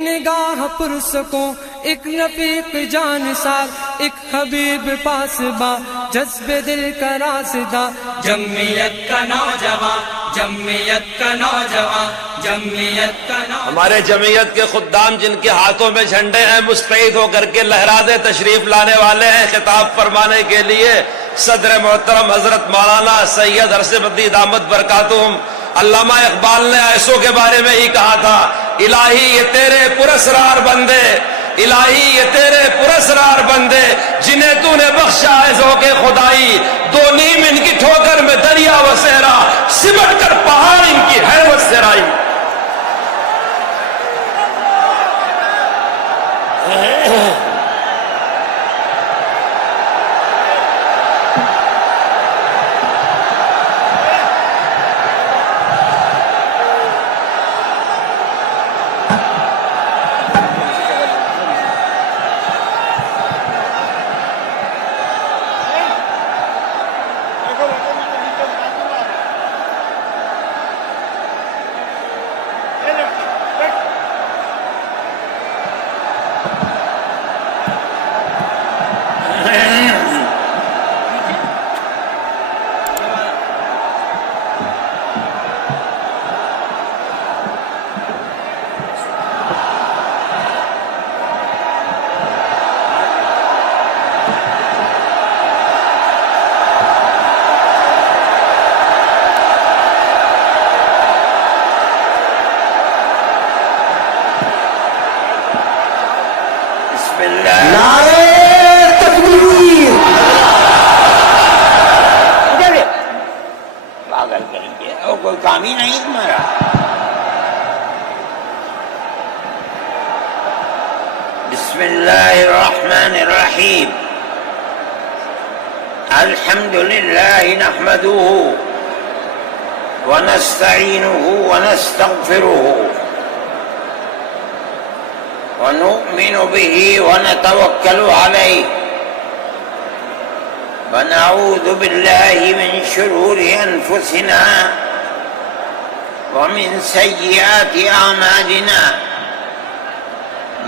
نگاہ پرسکوں ایک رفیق جانسار ایک حبیب پاسباں جذب دل کا رازدہ جمعیت کا نوجوان جمعیت کا نوجوان جمعیت کا نوجوان ہمارے جمعیت کے خدام جن کے ہاتھوں میں جھنڈے ہیں مستعد ہو کر کے لہرادے تشریف لانے والے ہیں خطاب فرمانے کے لیے صدر محترم حضرت مولانا سید ارشد دامت برکاتہم۔ علامہ اقبال نے ایسوں کے بارے میں ہی کہا تھا، الہی یہ تیرے پراسرار بندے، الہی یہ تیرے پراسرار بندے جنہیں تو نے بخشا ہے ذوق خدائی، دو نیم ان کی ٹھوکر میں دریا و صحرا سمٹ کر پہاڑ ان کی حیرت سے رائی۔ کوئی کام ہی نہیں تمہارا۔ بسم اللہ الرحمن الرحیم، الحمد للہ نحمده ونستعینه ونستغفره ونؤمن به ونتوکل علیہ ونعوذ باللہ من شرور انفسنا ومن سيئات أعمالنا،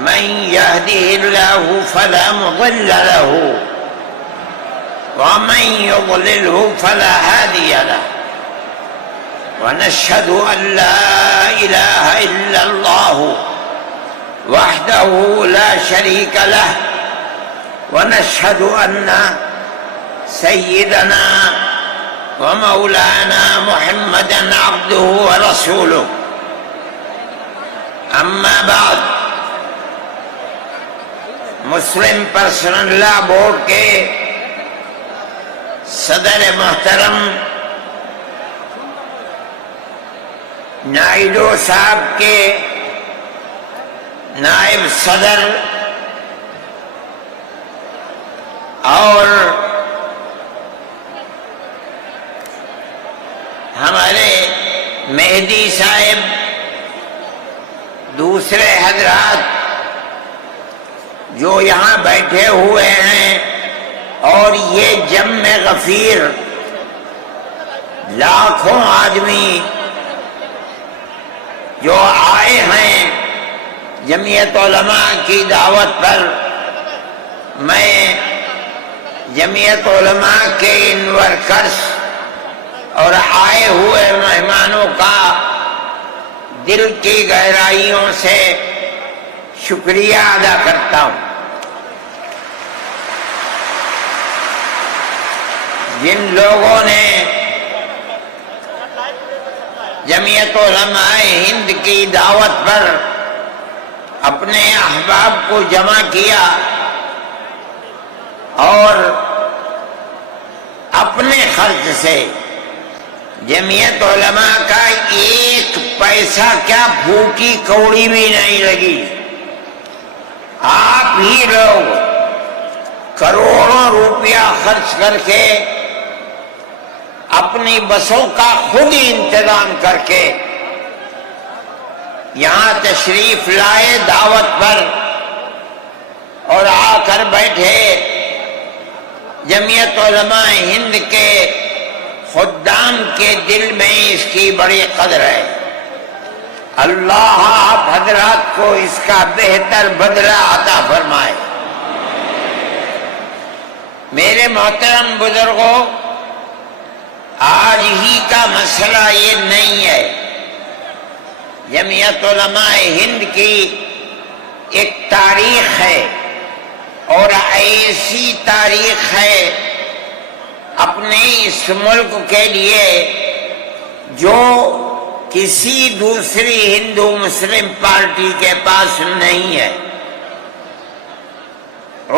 من يهده الله فلا مضل له ومن يضلله فلا هادي له، ونشهد أن لا إله إلا الله وحده لا شريك له، ونشهد أن سيدنا ومولانا محمدا عبده ورسوله، اما بعد۔ مسلم پرسنل لا بورڈ کے صدر محترم نائیڈو صاحب کے نائب صدر اور ہمارے مہدی صاحب، دوسرے حضرات جو یہاں بیٹھے ہوئے ہیں، اور یہ جمع غفیر لاکھوں آدمی جو آئے ہیں جمعیت علماء کی دعوت پر، میں جمعیت علماء کے ان ورکرز اور آئے ہوئے مہمانوں کا دل کی گہرائیوں سے شکریہ ادا کرتا ہوں۔ جن لوگوں نے جمعیت علماء ہند کی دعوت پر اپنے احباب کو جمع کیا اور اپنے خرچ سے جمعیت علماء کا ایک پیسہ کیا پھوٹی کوڑی بھی نہیں لگی، آپ ہی لوگ کروڑوں روپیہ خرچ کر کے اپنی بسوں کا خود ہی انتظام کر کے یہاں تشریف لائے دعوت پر اور آ کر بیٹھے۔ جمعیت علماء ہند کے خدام کے دل میں اس کی بڑی قدر ہے۔ اللہ آپ حضرات کو اس کا بہتر بدلہ عطا فرمائے۔ میرے محترم بزرگوں، آج ہی کا مسئلہ یہ نہیں ہے۔ جمعیت علماء ہند کی ایک تاریخ ہے، اور ایسی تاریخ ہے اپنے اس ملک کے لیے جو کسی دوسری ہندو مسلم پارٹی کے پاس نہیں ہے۔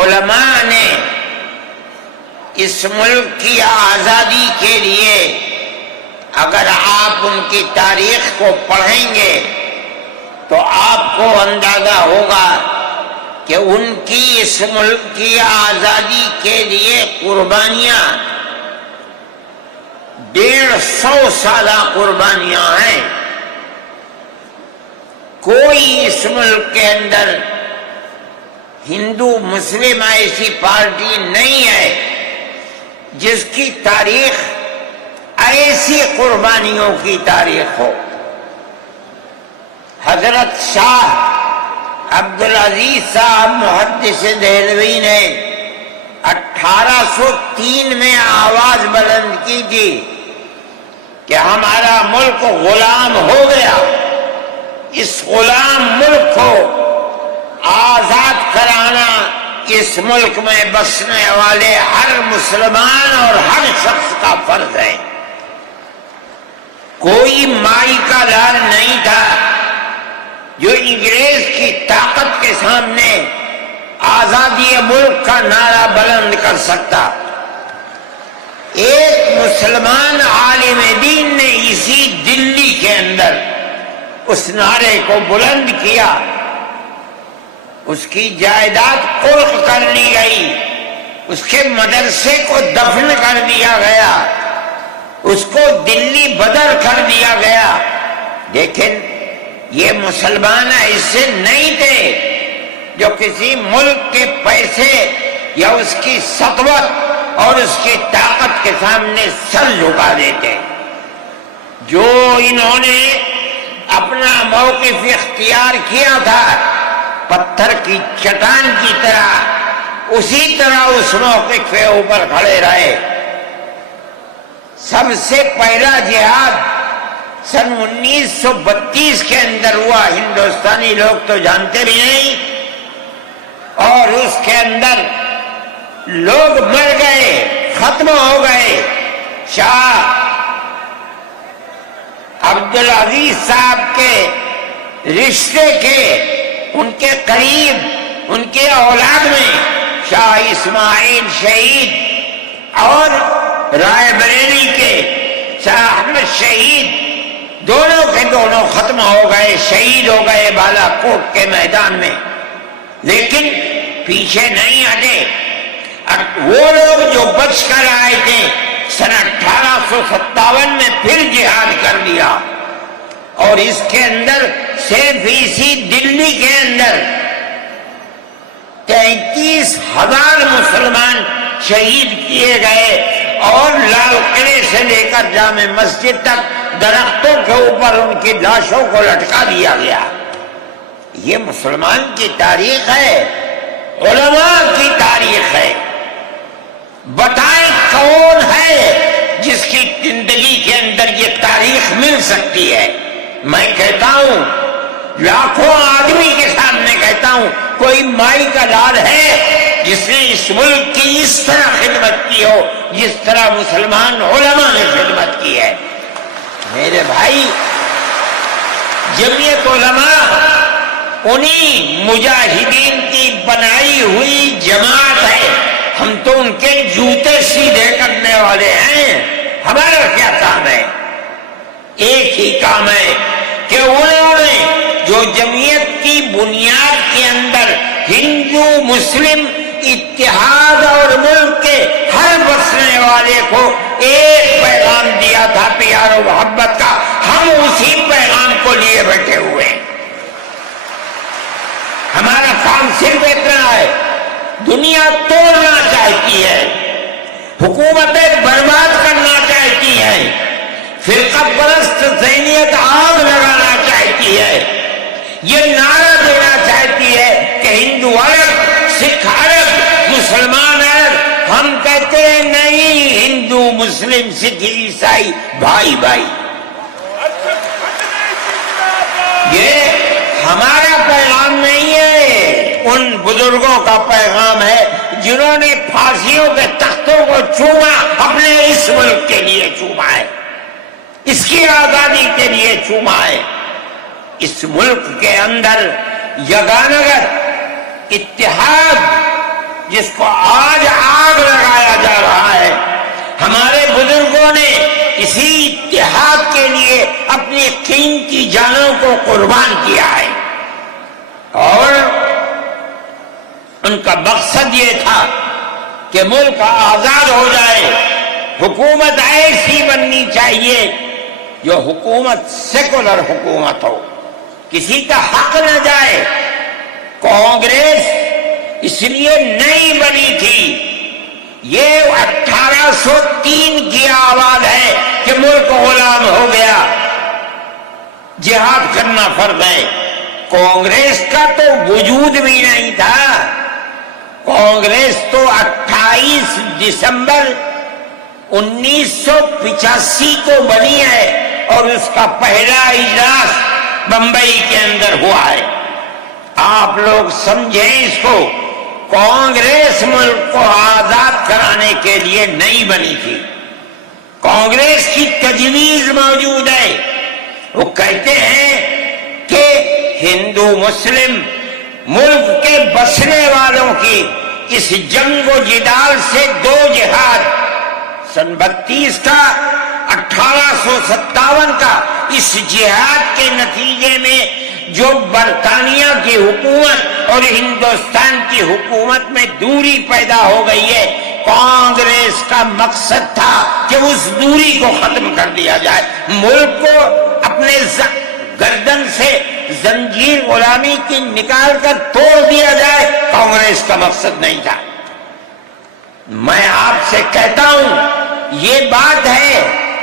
علماء نے اس ملک کی آزادی کے لیے، اگر آپ ان کی تاریخ کو پڑھیں گے تو آپ کو اندازہ ہوگا کہ ان کی اس ملک کی آزادی کے لیے قربانیاں 150 سالہ قربانیاں ہیں۔ کوئی اس ملک کے اندر ہندو مسلم ایسی پارٹی نہیں ہے جس کی تاریخ ایسی قربانیوں کی تاریخ ہو۔ حضرت شاہ عبدالعزیز صاحب محدث دہلوی نے 1803 میں آواز بلند کی تھی کہ ہمارا ملک غلام ہو گیا، اس غلام ملک کو آزاد کرانا اس ملک میں بسنے والے ہر مسلمان اور ہر شخص کا فرض ہے۔ کوئی مائی کا لال نہیں تھا جو انگریز کی طاقت کے سامنے آزادی ملک کا نعرہ بلند کر سکتا۔ ایک مسلمان عالم دین نے اسی دلی کے اندر اس نعرے کو بلند کیا، اس کی جائیداد قلق کر لی گئی، اس کے مدرسے کو دفن کر دیا گیا، اس کو دلی بدر کر دیا گیا، لیکن یہ مسلمان ایسے نہیں تھے جو کسی ملک کے پیسے یا اس کی سطوت اور اس کی طاقت کے سامنے سر جھکا دیتے۔ جو انہوں نے اپنا موقف اختیار کیا تھا پتھر کی چٹان کی طرح، اسی طرح اس موقف کے اوپر کھڑے رہے۔ سب سے پہلا جہاد سن 1932 کے اندر ہوا، ہندوستانی لوگ تو جانتے بھی نہیں، اور اس کے اندر لوگ مر گئے، ختم ہو گئے۔ شاہ عبدالعزیز صاحب کے رشتے کے، ان کے قریب، ان کے اولاد میں شاہ اسماعیل شہید اور رائے بریلی کے شاہ احمد شہید، دونوں کے دونوں ختم ہو گئے، شہید ہو گئے بالا کوٹ کے میدان میں۔ لیکن پیچھے نہیں ہٹے۔ وہ لوگ جو بچ کر آئے تھے سن 1857 میں پھر جہاد کر دیا، اور اس کے اندر صرف اسی دلی کے اندر 33,000 مسلمان شہید کیے گئے، اور لال قلعے سے لے کر جامع مسجد تک درختوں کے اوپر ان کی لاشوں کو لٹکا دیا گیا۔ یہ مسلمان کی تاریخ ہے، علماء کی تاریخ ہے۔ بتائیں کون ہے جس کی زندگی کے اندر یہ تاریخ مل سکتی ہے؟ میں کہتا ہوں، لاکھوں آدمی کے سامنے کہتا ہوں، کوئی مائی کا لال ہے جس نے اس ملک کی اس طرح خدمت کی ہو جس طرح مسلمان علماء نے خدمت کی ہے؟ میرے بھائی، جمعیت علماء انہی مجاہدین کی بنائی ہوئی جماعت ہے۔ ہم تو ان کے جوتے سیدھے کرنے والے ہیں۔ ہمارا کیا کام ہے؟ ایک ہی کام ہے کہ انہوں نے جو جمعیت کی بنیاد کے اندر ہندو مسلم اتحاد اور ملک کے ہر بسنے والے کو ایک پیغام دیا تھا پیار و محبت کا، ہم اسی پیغام کو لیے بیٹھے ہوئے ہیں۔ ہمارا کام صرف اتنا ہے، دنیا توڑنا چاہتی ہے، حکومتیں برباد کرنا چاہتی ہیں، فرقہ پرست ذہنیت آگ لگانا چاہتی چاہتی ہے، یہ نعرہ دینا چاہتی ہے کہ ہندو الگ، سکھ الگ، مسلمان الگ۔ ہم کہتے ہیں نہیں، ہندو مسلم سکھ عیسائی بھائی بھائی۔ یہ ہمارا پیغام نہیں ہے، ان بزرگوں کا پیغام ہے جنہوں نے پھانسیوں کے تختوں کو چوما، اپنے اس ملک کے لیے چوما ہے، اس کی آزادی کے لیے چوما ہے۔ اس ملک کے اندر یگانگت اتحاد جس کو آج آگ لگایا جا رہا ہے، ہمارے بزرگوں نے اسی اتحاد کے لیے اپنی قیمتی جانوں کو قربان کیا ہے، اور ان کا مقصد یہ تھا کہ ملک آزاد ہو جائے، حکومت ایسی بننی چاہیے جو حکومت سیکولر حکومت ہو، کسی کا حق نہ جائے۔ کانگریس اس لیے نہیں بنی تھی، یہ 1803 کی آواز ہے کہ ملک غلام ہو گیا، جہاد کرنا فرض ہے۔ کانگریس کا تو وجود بھی نہیں تھا، کانگریس تو 28 دسمبر 1985 کو بنی ہے، اور اس کا پہلا اجلاس بمبئی کے اندر ہوا ہے۔ آپ لوگ سمجھیں اس کو، کانگریس ملک کو آزاد کرانے کے لیے نہیں بنی تھی، کانگریس کی تجویز موجود ہے۔ وہ کہتے ہیں کہ ہندو مسلم ملک کے بسنے والوں کی اس جنگ و جدال سے دو جہاد، سن 32 کا 1857 کا، اس جہاد کے نتیجے میں جو برطانیہ کی حکومت اور ہندوستان کی حکومت میں دوری پیدا ہو گئی ہے، کانگریس کا مقصد تھا کہ اس دوری کو ختم کر دیا جائے، ملک کو اپنے گردن سے زنجیر غلامی کی نکال کر توڑ دیا جائے۔ کانگریس کا مقصد نہیں تھا۔ میں آپ سے کہتا ہوں یہ بات ہے،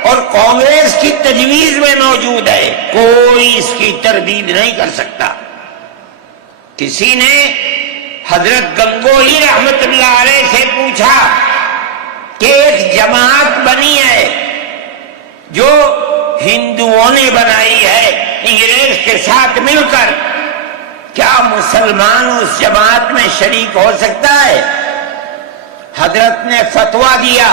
اور کانگریس کی تجویز میں موجود ہے، کوئی اس کی تردید نہیں کر سکتا۔ کسی نے حضرت گنگوہی رحمت اللہ علیہ سے پوچھا کہ ایک جماعت بنی ہے جو ہندوؤں نے بنائی ہے انگریز کے ساتھ مل کر، کیا مسلمان اس جماعت میں شریک ہو سکتا ہے؟ حضرت نے فتویٰ دیا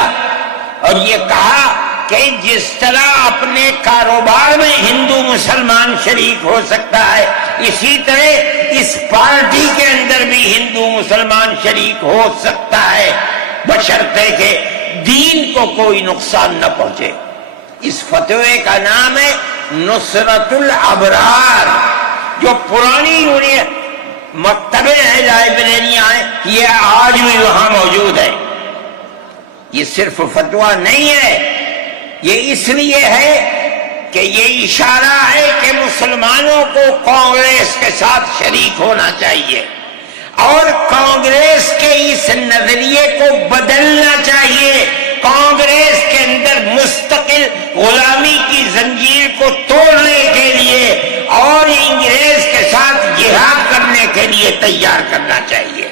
اور یہ کہا کہ جس طرح اپنے کاروبار میں ہندو مسلمان شریک ہو سکتا ہے، اسی طرح اس پارٹی کے اندر بھی ہندو مسلمان شریک ہو سکتا ہے، بشرطے کہ دین کو کوئی نقصان نہ پہنچے۔ اس فتوے کا نام ہے نصرت الابرار، جو پرانی یونین مکتبیں ہیں، لائبریریاں ہیں، یہ آج بھی وہاں موجود ہے۔ یہ صرف فتویٰ نہیں ہے، یہ اس لیے ہے کہ یہ اشارہ ہے کہ مسلمانوں کو کانگریس کے ساتھ شریک ہونا چاہیے، اور کانگریس کے اس نظریے کو بدلنا چاہیے۔ کانگریس کے اندر مستقل غلامی کی زنجیر کو توڑنے کے لیے اور انگریز کے ساتھ جہاد کرنے کے لیے تیار کرنا چاہیے۔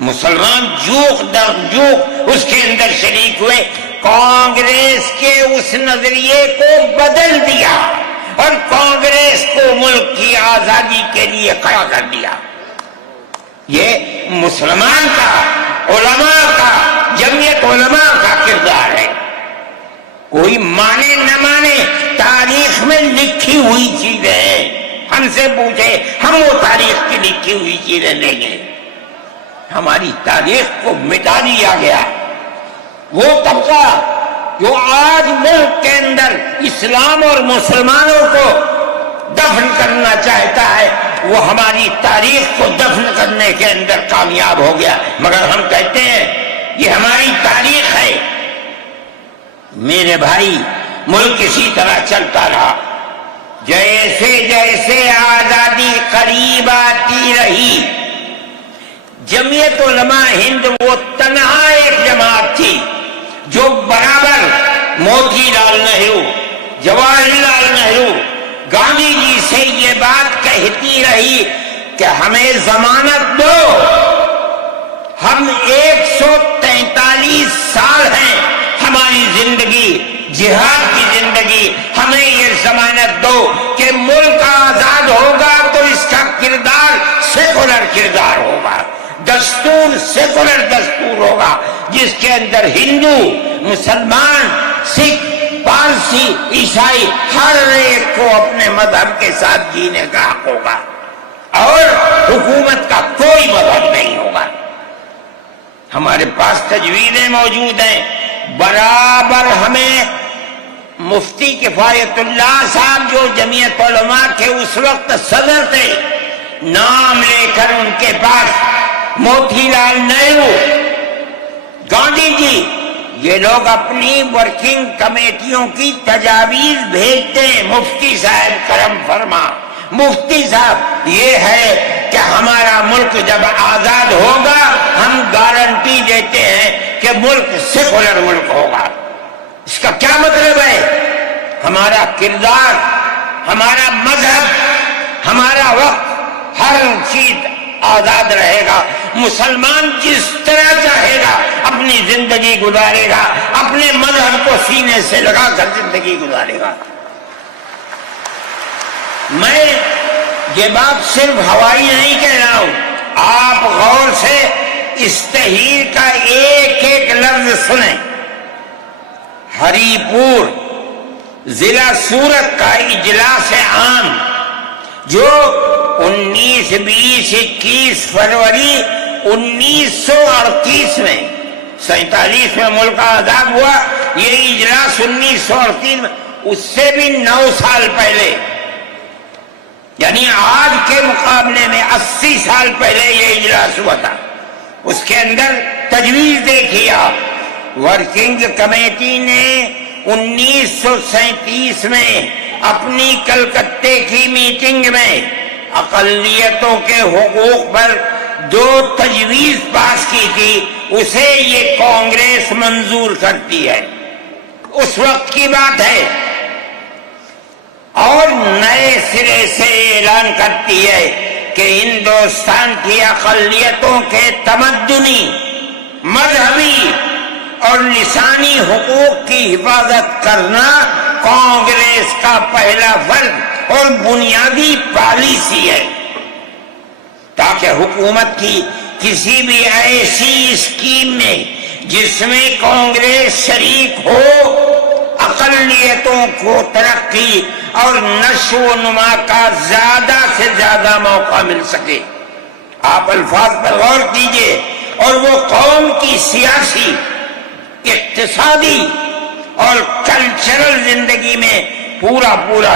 مسلمان جوق در جوق اس کے اندر شریک ہوئے، کانگریس کے اس نظریے کو بدل دیا اور کانگریس کو ملک کی آزادی کے لیے کھڑا کر دیا۔ یہ مسلمان کا، علماء کا، جمعیت علماء کا کردار ہے۔ کوئی مانے نہ مانے، تاریخ میں لکھی ہوئی چیزیں ہیں، ہم سے پوچھے ہم وہ تاریخ کی لکھی ہوئی چیزیں لیں گے۔ ہماری تاریخ کو مٹا دیا گیا۔ وہ طبقہ جو آج ملک کے اندر اسلام اور مسلمانوں کو دفن کرنا چاہتا ہے، وہ ہماری تاریخ کو دفن کرنے کے اندر کامیاب ہو گیا، مگر ہم کہتے ہیں یہ ہماری تاریخ ہے۔ میرے بھائی، ملک اسی طرح چلتا رہا، جیسے جیسے آزادی قریب آتی رہی، جمعیت علماء ہند وہ تنہا ایک جماعت تھی جو برابر موتی لال نہرو، جواہر لال نہرو، گاندھی جی سے یہ بات کہتی رہی کہ ہمیں ضمانت دو، ہم 143 سال ہیں ہماری زندگی جہاد کی زندگی، ہمیں یہ ضمانت دو کہ ملک آزاد ہوگا تو اس کا کردار سیکولر کردار ہوگا، دستور سیکولر دستور ہوگا، جس کے اندر ہندو، مسلمان، سکھ، پارسی، عیسائی ہر ایک کو اپنے مذہب کے ساتھ جینے کا حق ہوگا اور حکومت کا کوئی مذہب نہیں ہوگا۔ ہمارے پاس تجویزیں موجود ہیں، برابر ہمیں مفتی کفایت اللہ صاحب جو جمعیت علماء کے اس وقت صدر تھے، نام لے کر ان کے پاس موتی لال نہرو، گاندھی جی، یہ لوگ اپنی ورکنگ کمیٹیوں کی تجاویز بھیجتے ہیں، مفتی صاحب کرم فرما، مفتی صاحب یہ ہے کہ ہمارا ملک جب آزاد ہوگا ہم گارنٹی دیتے ہیں کہ ملک سیکولر ملک ہوگا۔ اس کا کیا مطلب ہے؟ ہمارا کردار، ہمارا مذہب، ہمارا وقت، ہر چیز آزاد رہے گا، مسلمان جس طرح چاہے گا اپنی زندگی گزارے گا، اپنے مذہب کو سینے سے لگا کر زندگی گزارے گا۔ میں یہ بات صرف ہوائی نہیں کہہ رہا ہوں، آپ غور سے اس تحریر کا ایک ایک لفظ سنیں۔ ہری پور ضلع سورت کا اجلاس عام جو 19، 20، 21 فروری 1938 میں 47 میں ملک آزاد ہوا، یہ اجلاس 1938 میں، اس سے بھی 9 سال پہلے، یعنی آج کے مقابلے میں 80 سال پہلے یہ اجلاس ہوا تھا۔ اس کے اندر تجویز دیکھیے آپ، ورکنگ کمیٹی نے 1937 میں اپنی کلکتے کی میٹنگ میں اقلیتوں کے حقوق پر جو تجویز پاس کی تھی اسے یہ کانگریس منظور کرتی ہے، اس وقت کی بات ہے، اور نئے سرے سے اعلان کرتی ہے کہ ہندوستان کی اقلیتوں کے تمدنی، مذہبی اور لسانی حقوق کی حفاظت کرنا کانگریس کا پہلا فرض اور بنیادی پالیسی ہے، تاکہ حکومت کی کسی بھی ایسی اسکیم میں جس میں کانگریس شریک ہو اقلیتوں کو ترقی اور نشو و نما کا زیادہ سے زیادہ موقع مل سکے۔ آپ الفاظ پر غور کیجئے، اور وہ قوم کی سیاسی، اقتصادی اور کلچرل زندگی میں پورا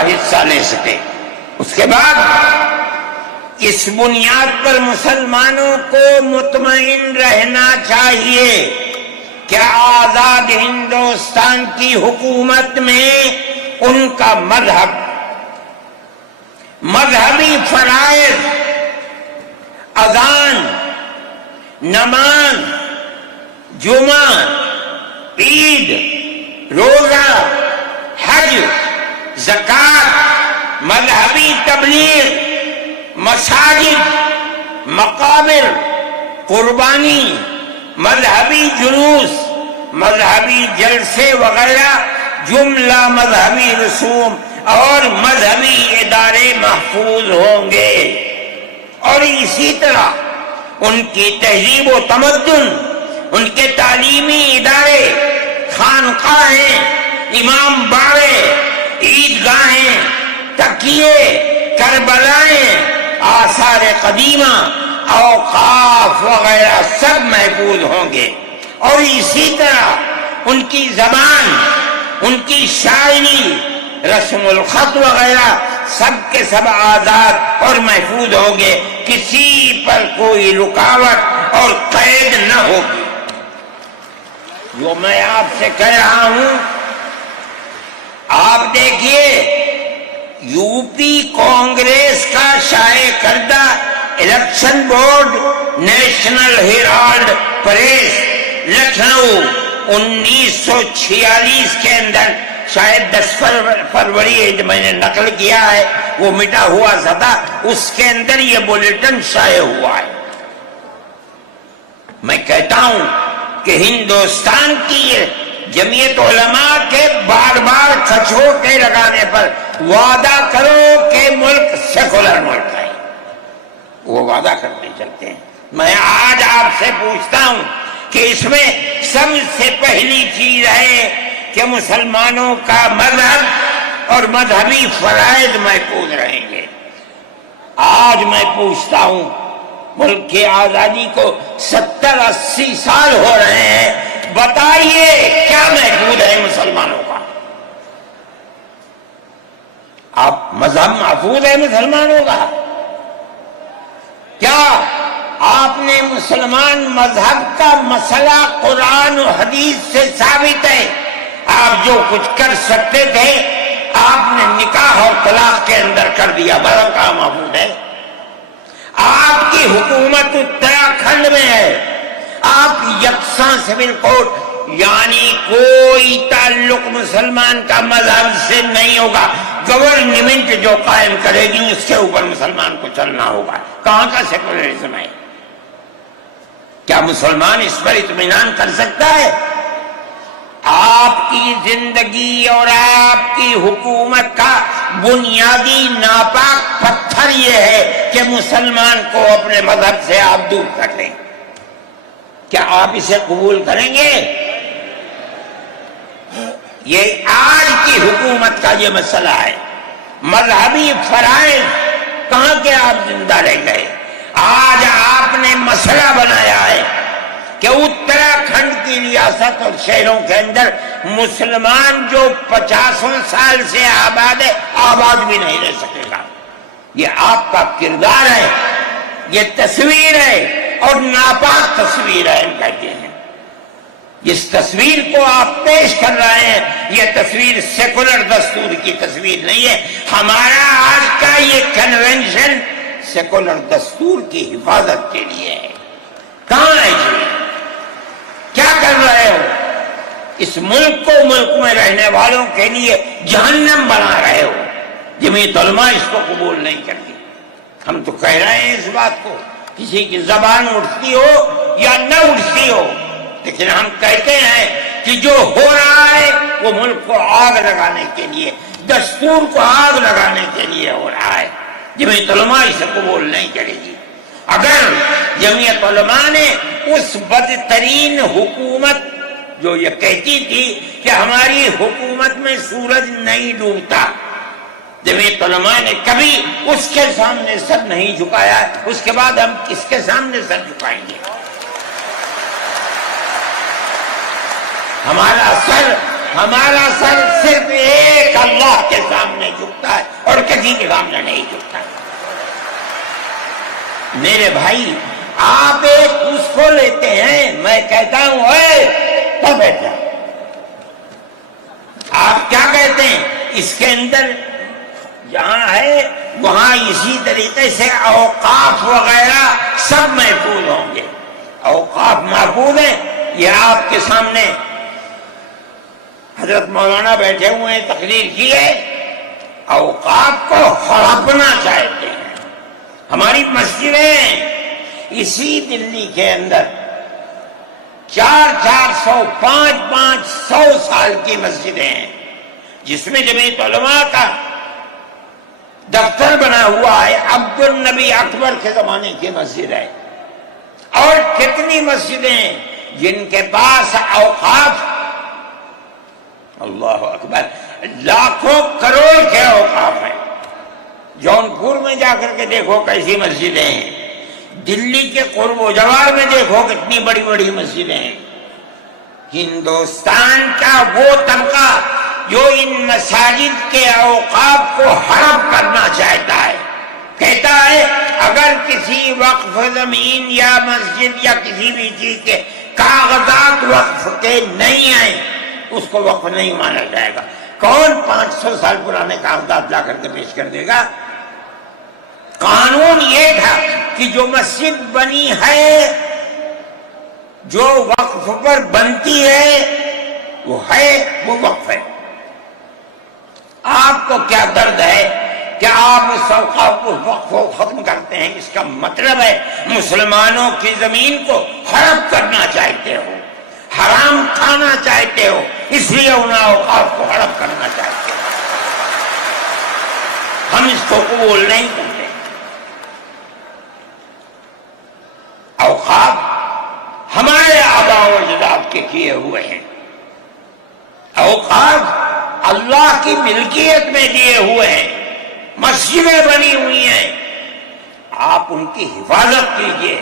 حصہ لے سکے۔ اس کے بعد اس بنیاد پر مسلمانوں کو مطمئن رہنا چاہیے کہ آزاد ہندوستان کی حکومت میں ان کا مذہب، مذہبی فرائض، اذان، نماز، جمعہ، عید، روزہ، حج، زکوٰۃ، مذہبی تبلیغ، مساجد، مقابر، قربانی، مذہبی جلوس، مذہبی جلسے وغیرہ جملہ مذہبی رسوم اور مذہبی ادارے محفوظ ہوں گے، اور اسی طرح ان کی تہذیب و تمدن، ان کے تعلیمی ادارے، خانقاہیں، امام باڑے، عیدگاہیں، تکیے، کربلائیں، آثار قدیمہ، اوقاف وغیرہ سب محفوظ ہوں گے، اور اسی طرح ان کی زبان، ان کی شاعری، رسم الخط وغیرہ سب کے سب آزاد اور محفوظ ہوں گے، کسی پر کوئی رکاوٹ اور قید نہ ہوگی۔ جو میں آپ سے کہہ رہا ہوں، آپ دیکھیے یو پی کانگریس کا شائع کردہ election board, National Herald press, Lucknow 1946 کے اندر شاید 10 فروری ہے جو میں نے نقل کیا ہے، وہ مٹا ہوا سا تھا، اس کے اندر یہ بلیٹن شائع ہوا ہے۔ میں کہتا ہوں کہ ہندوستان کی جمعیت علماء کے بار بار کھچوٹے لگانے پر وعدہ کرو کہ ملک سیکولر ملک ہے، وہ وعدہ کرتے چلتے ہیں۔ میں آج آپ سے پوچھتا ہوں کہ اس میں سب سے پہلی چیز ہے کہ مسلمانوں کا مذہب اور مذہبی فرائض محفوظ رہیں گے۔ آج میں پوچھتا ہوں، ملک کی آزادی کو 70-80 سال ہو رہے ہیں، بتائیے کیا محفوظ ہے مسلمانوں کا؟ آپ مذہب محفوظ ہے مسلمانوں کا؟ کیا آپ نے مسلمان مذہب کا مسئلہ قرآن و حدیث سے ثابت ہے؟ آپ جو کچھ کر سکتے تھے آپ نے نکاح اور طلاق کے اندر کر دیا، مذہب کا محفوظ ہے؟ آپ کی حکومت اتراکھنڈ میں ہے، آپ یکساں سول کوڈ، یعنی کوئی تعلق مسلمان کا مذہب سے نہیں ہوگا، گورنمنٹ جو قائم کرے گی اس کے اوپر مسلمان کو چلنا ہوگا۔ کہاں کا سیکولرزم ہے؟ کیا مسلمان اس پر اطمینان کر سکتا ہے؟ آپ کی زندگی اور آپ کی حکومت کا بنیادی ناپاک پتھر یہ ہے کہ مسلمان کو اپنے مذہب سے آپ دور کر لیں۔ کیا آپ اسے قبول کریں گے؟ یہ آج کی حکومت کا یہ مسئلہ ہے۔ مذہبی فرائض کہاں کے آپ زندہ رہ گئے؟ آج آپ نے مسئلہ بنایا ہے کہ اتراکھنڈ کی ریاست اور شہروں کے اندر مسلمان جو 50 سال سے آباد ہے، آباد بھی نہیں رہ سکے گا۔ یہ آپ کا کردار ہے، یہ تصویر ہے اور ناپاک تصویر ہے، ہم کہتے ہیں۔ جس تصویر کو آپ پیش کر رہے ہیں یہ تصویر سیکولر دستور کی تصویر نہیں ہے۔ ہمارا آج کا یہ کنونشن سیکولر دستور کی حفاظت کے لیے ہے۔ کہاں ہے جی؟ کیا کر رہے ہو؟ اس ملک کو، ملک میں رہنے والوں کے لیے جہنم بنا رہے ہو۔ جمعیت علماء اس کو قبول نہیں کرتی۔ ہم تو کہہ رہے ہیں اس بات کو، کسی کی زبان اٹھتی ہو یا نہ اٹھتی ہو، لیکن ہم کہتے ہیں کہ جو ہو رہا ہے وہ ملک کو آگ لگانے کے لیے، دستور کو آگ لگانے کے لیے ہو رہا ہے۔ جمعیت علماء اسے قبول نہیں کرے گی۔ اگر جمعیت علماء نے اس بدترین حکومت جو یہ کہتی تھی کہ ہماری حکومت میں سورج نہیں ڈوبتا، جمعیت علماء نے کبھی اس کے سامنے سر نہیں جھکایا، اس کے بعد ہم کس کے سامنے سر جھکائیں گے؟ ہمارا سر صرف ایک اللہ کے سامنے جھکتا ہے اور کسی کے سامنے نہیں جھکتا۔ میرے بھائی، آپ ایک اس کو لیتے ہیں، میں کہتا ہوں اے تو بیٹا، آپ کیا کہتے ہیں؟ اس کے اندر جہاں ہے وہاں اسی طریقے سے اوقاف وغیرہ سب محفوظ ہوں گے۔ اوقاف محفوظ ہیں، یہ آپ کے سامنے حضرت مولانا بیٹھے ہوئے ہیں، تقریر کی ہے۔ اوقاف کو ہڑپنا چاہتے ہیں۔ ہماری مسجدیں اسی دلی کے اندر 400 500 سال کی مسجدیں ہیں، جس میں جمعیت علماء کا دفتر بنا ہوا ہے، عبد النبی اکبر کے زمانے کی مسجد ہے۔ اور کتنی مسجدیں جن کے پاس اوقاف، اللہ اکبر، لاکھوں کروڑ کے اوقاف ہیں۔ جونپور میں جا کر کے دیکھو کیسی مسجدیں ہیں، دلی کے قرب و جوار میں دیکھو کتنی بڑی بڑی مسجدیں ہیں۔ ہندوستان کا وہ طبقہ جو ان مساجد کے اوقاف کو ہڑپ کرنا چاہتا ہے، کہتا ہے اگر کسی وقف زمین یا مسجد یا کسی بھی چیز کے کاغذات وقف کے نہیں آئے اس کو وقف نہیں مانا جائے گا۔ کون 500 سال پرانے کاغذات لا کر کے پیش کر دے گا؟ قانون یہ تھا کہ جو مسجد بنی ہے، جو وقف پر بنتی ہے وہ وقف ہے۔ آپ کو کیا درد ہے کہ آپ اس اوقاف کو وقف کو ختم کرتے ہیں؟ اس کا مطلب ہے مسلمانوں کی زمین کو ہڑپ کرنا چاہتے ہو، حرام کھانا چاہتے ہو، اس لیے ان اوقاف کو ہڑپ کرنا چاہتے ہو۔ ہم اس کو قبول نہیں کرتے۔ اوقاف ہمارے آباء و اجداد کے کیے ہوئے ہیں، اوقاف اللہ کی ملکیت میں دیے ہوئے ہیں، مسجدیں بنی ہوئی ہیں، آپ ان کی حفاظت کیجئے،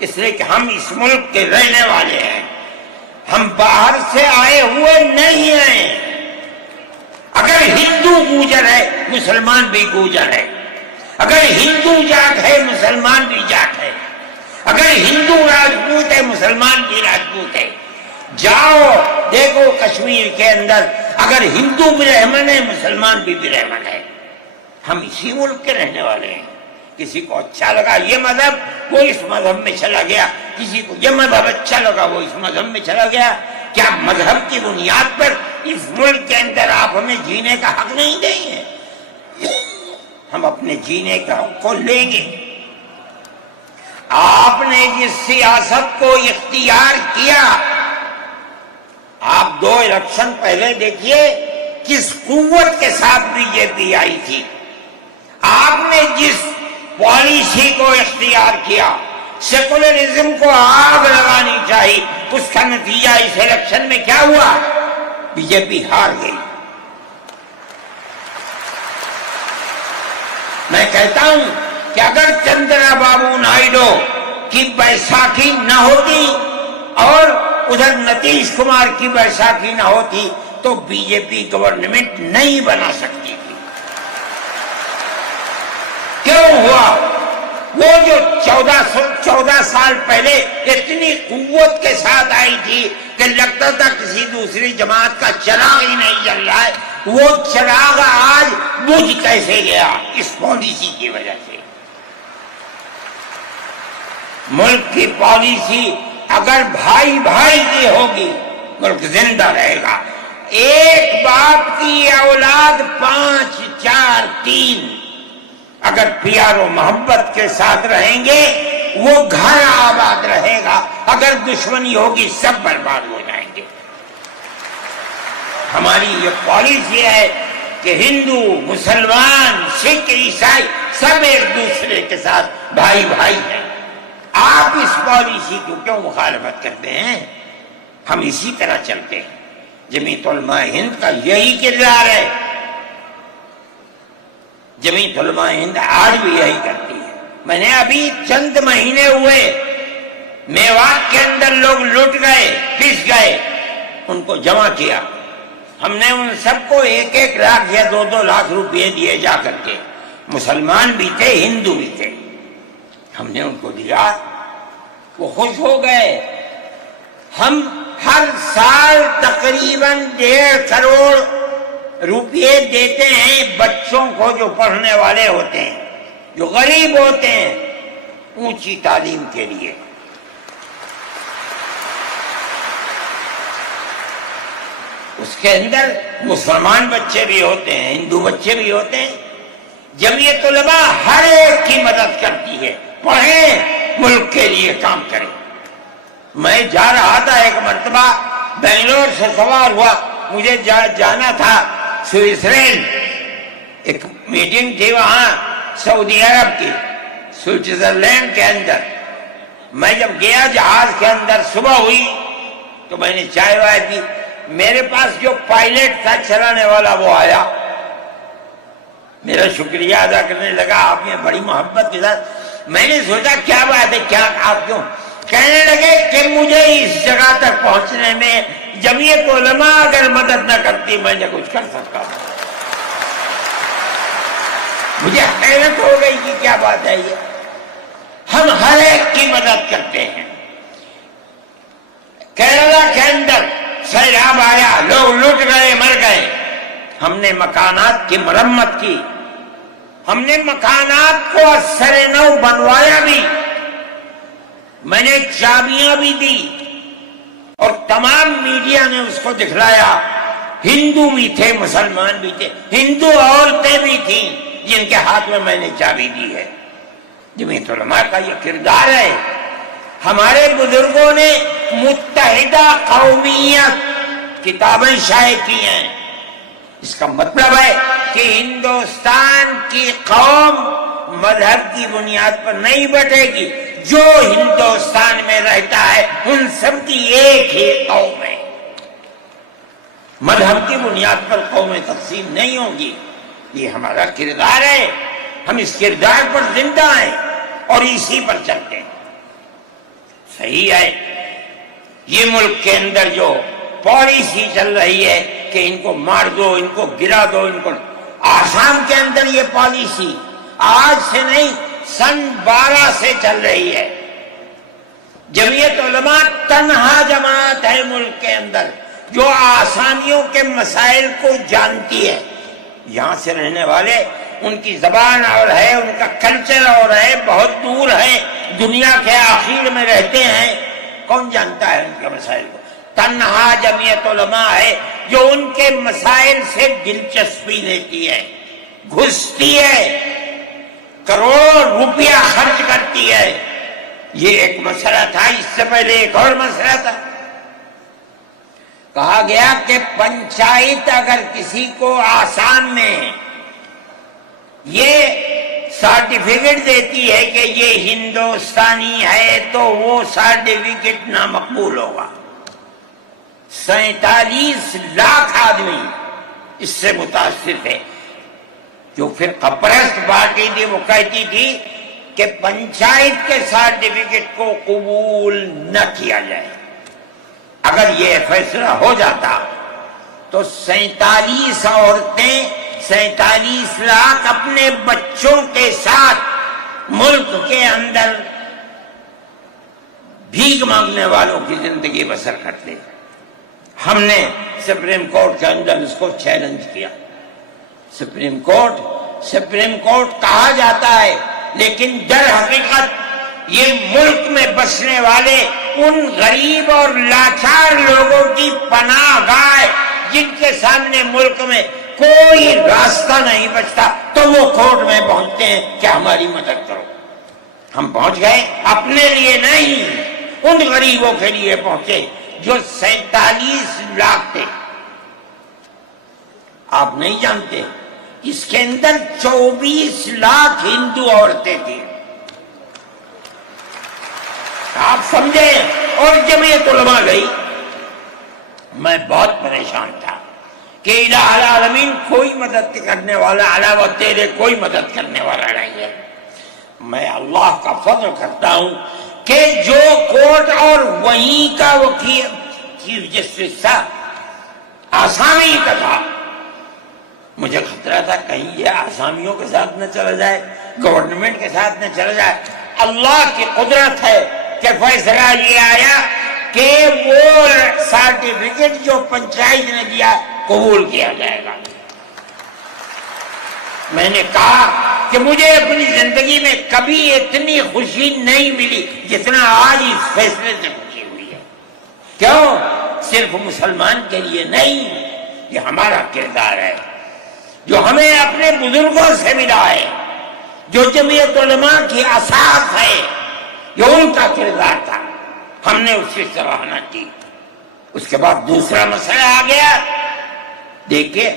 اس لیے کہ ہم اس ملک کے رہنے والے ہیں، ہم باہر سے آئے ہوئے نہیں ہیں۔ اگر ہندو گوجر ہے مسلمان بھی گوجر ہے، اگر ہندو جاٹ ہے مسلمان بھی جاٹ ہے، اگر ہندو راجپوت ہے مسلمان بھی راجپوت ہے۔ جاؤ دیکھو کشمیر کے اندر اگر ہندو برہمن ہے مسلمان بھی برہمن ہے۔ ہم اسی ملک کے رہنے والے ہیں۔ کسی کو اچھا لگا یہ مذہب وہ اس مذہب میں چلا گیا، کسی کو یہ مذہب اچھا لگا وہ اس مذہب میں چلا گیا۔ کیا مذہب کی بنیاد پر اس ملک کے اندر آپ ہمیں جینے کا حق نہیں دیں گے؟ ہم اپنے جینے کا حق کو لیں گے۔ آپ نے جس سیاست کو اختیار کیا، آپ 2 الیکشن پہلے دیکھیے کس قوت کے ساتھ بی جے پی آئی تھی۔ آپ نے جس پالیسی کو اختیار کیا، سیکولرزم کو آگ لگانی چاہیے، اس کا نتیجہ اس الیکشن میں کیا ہوا؟ بی جے پی ہار گئی۔ میں کہتا ہوں کہ اگر چندرا بابو نائیڈو کی بیساکھی نہ ہوتی اور ادھر نتیش کمار کی بیساکھی نہ ہوتی تو بی جے پی گورنمنٹ نہیں بنا سکتی تھی۔ کیوں ہوا؟ وہ جو 14 سال پہلے اتنی قوت کے ساتھ آئی تھی کہ لگتا تھا کسی دوسری جماعت کا چراغ ہی نہیں جل رہا ہے، وہ چراغ آج بجھ کیسے گیا؟ اس پالیسی کی وجہ سے۔ ملک کی پالیسی اگر بھائی بھائی کی ہوگی ملک زندہ رہے گا۔ ایک باپ کی اولاد 5 4 3 اگر پیار و محبت کے ساتھ رہیں گے وہ گھر آباد رہے گا، اگر دشمنی ہوگی سب برباد ہو جائیں گے۔ ہماری یہ پالیسی ہے کہ ہندو مسلمان سکھ عیسائی سب ایک دوسرے کے ساتھ بھائی بھائی ہیں۔ آپ اس پالیسی کو کیوں مخالفت کرتے ہیں؟ ہم اسی طرح چلتے ہیں۔ جمعیت علماء ہند کا یہی کردار ہے، جمعیت علماء ہند آج بھی یہی کرتی ہے۔ میں نے ابھی چند مہینے ہوئے میوات کے اندر لوگ لٹ گئے، پس گئے، ان کو جمع کیا، ہم نے ان سب کو 1 لاکھ یا 2 لاکھ روپئے دیے جا کر کے، مسلمان بھی تھے ہندو بھی تھے، ہم نے ان کو دیا، وہ خوش ہو گئے۔ ہم ہر سال تقریباً 1.5 کروڑ روپئے دیتے ہیں بچوں کو جو پڑھنے والے ہوتے ہیں، جو غریب ہوتے ہیں، اونچی تعلیم کے لیے۔ اس کے اندر مسلمان بچے بھی ہوتے ہیں، ہندو بچے بھی ہوتے ہیں۔ جمعیت علماء ہر ایک کی مدد کرتی ہے، پڑھیں، ملک کے لیے کام کریں۔ میں جا رہا تھا ایک مرتبہ، بنگلور سے سوار ہوا، مجھے جانا تھا سوئٹزرلینڈ، ایک میٹنگ تھی وہاں سعودی عرب کی، سوئٹزرلینڈ کے اندر۔ میں جب گیا جہاز کے اندر، صبح ہوئی تو میں نے چائے وائے پی، میرے پاس جو پائلٹ تھا چلانے والا وہ آیا، میرا شکریہ ادا کرنے لگا، آپ نے بڑی محبت کے ساتھ۔ میں نے سوچا کیا بات ہے، کیا آپ کیوں؟ کہنے لگے کہ مجھے اس جگہ تک پہنچنے میں جمعیت علماء اگر مدد نہ کرتی میں نے کچھ کر سکتا تھا۔ مجھے حیرت ہو گئی کہ کیا بات ہے یہ، ہم ہر ایک کی مدد کرتے ہیں۔ کیرلا کے اندر سیلاب آیا، لوگ لٹ گئے، مر گئے، ہم نے مکانات کی مرمت کی، ہم نے مکانات کو اثر نو بنوایا بھی، میں نے چابیاں بھی دی، اور تمام میڈیا نے اس کو دکھلایا ہندو بھی تھے، مسلمان بھی تھے، ہندو عورتیں بھی تھیں جن کے ہاتھ میں نے چابی دی ہے۔ جمعیت علماء کا یہ کردار ہے۔ ہمارے بزرگوں نے متحدہ قومیت کتابیں شائع کی ہیں۔ اس کا مطلب ہے کہ ہندوستان کی قوم مذہب کی بنیاد پر نہیں بٹے گی، جو ہندوستان میں رہتا ہے ان سب کی ایک ہی قوم ہے۔ مذہب کی بنیاد پر قومیں تقسیم نہیں ہوں گی۔ یہ ہمارا کردار ہے، ہم اس کردار پر زندہ ہیں اور اسی پر چلتے ہیں۔ صحیح ہے، یہ ملک کے اندر جو پالیسی چل رہی ہے کہ ان کو مار دو، ان کو گرا دو، ان کو، آسام کے اندر یہ پالیسی آج سے نہیں سن 12 سے چل رہی ہے۔ جمعیت علماء تنہا جماعت ہے ملک کے اندر جو آسامیوں کے مسائل کو جانتی ہے۔ یہاں سے رہنے والے، ان کی زبان اور ہے، ان کا کلچر اور ہے، بہت دور ہے، دنیا کے آخر میں رہتے ہیں، کون جانتا ہے ان کے مسائل کو؟ تنہا جمعیت علماء ہے جو ان کے مسائل سے دلچسپی لیتی ہے، گھستی ہے، کروڑوں روپیہ خرچ کرتی ہے۔ یہ ایک مسئلہ تھا، اس سے پہلے ایک اور مسئلہ تھا۔ کہا گیا کہ پنچایت اگر کسی کو آسام میں یہ سرٹیفکیٹ دیتی ہے کہ یہ ہندوستانی ہے تو وہ سرٹیفکیٹ نامقبول ہوگا۔ 47 لاکھ آدمی اس سے متاثر تھے۔ جو پھر کپرست پارٹی تھی وہ کہتی تھی کہ پنچایت کے سرٹیفکیٹ کو قبول نہ کیا جائے۔ اگر یہ فیصلہ ہو جاتا تو 47 عورتیں، 47 لاکھ اپنے بچوں کے ساتھ ملک کے اندر بھیک مانگنے والوں کی زندگی بسر کرتے۔ ہم نے سپریم کورٹ کے اندر اس کو چیلنج کیا۔ سپریم کورٹ کہا جاتا ہے، لیکن در حقیقت یہ ملک میں بسنے والے ان غریب اور لاچار لوگوں کی پناہ گاہ جن کے سامنے ملک میں کوئی راستہ نہیں بچتا، تو وہ کورٹ میں پہنچتے ہیں کہ ہماری مدد کرو۔ ہم پہنچ گئے، اپنے لیے نہیں، ان غریبوں کے لیے پہنچے جو 47 لاکھ تھے۔ آپ نہیں جانتے اس کے اندر 24 لاکھ ہندو عورتیں تھیں۔ آپ سمجھیں، اور جمعیت علماء گئی۔ میں بہت پریشان تھا کہ الہ العالمین کوئی مدد کرنے والا علاوہ تیرے کوئی مدد کرنے والا نہیں ہے۔ میں اللہ کا فضل کرتا ہوں کہ جو کورٹ اور وہیں کا وکیل چیف جسٹس تھا، آسامی کا تھا، مجھے خطرہ تھا کہیں یہ آسامیوں کے ساتھ نہ چلا جائے، گورنمنٹ کے ساتھ نہ چلا جائے۔ اللہ کی قدرت ہے کہ فیصلہ یہ آیا کہ وہ سرٹیفکیٹ جو پنچایت نے دیا قبول کیا جائے گا۔ میں نے کہا کہ مجھے اپنی زندگی میں کبھی اتنی خوشی نہیں ملی جتنا آج اس فیصلے سے خوشی ہوئی ہے۔ کیوں؟ صرف مسلمان کے لیے نہیں، یہ ہمارا کردار ہے جو ہمیں اپنے بزرگوں سے ملا ہے، جو جمعیت علماء کی اساس ہے، جو ان کا کردار تھا، ہم نے اس کی سراہنا کی۔ اس کے بعد دوسرا مسئلہ آ گیا۔ دیکھیے،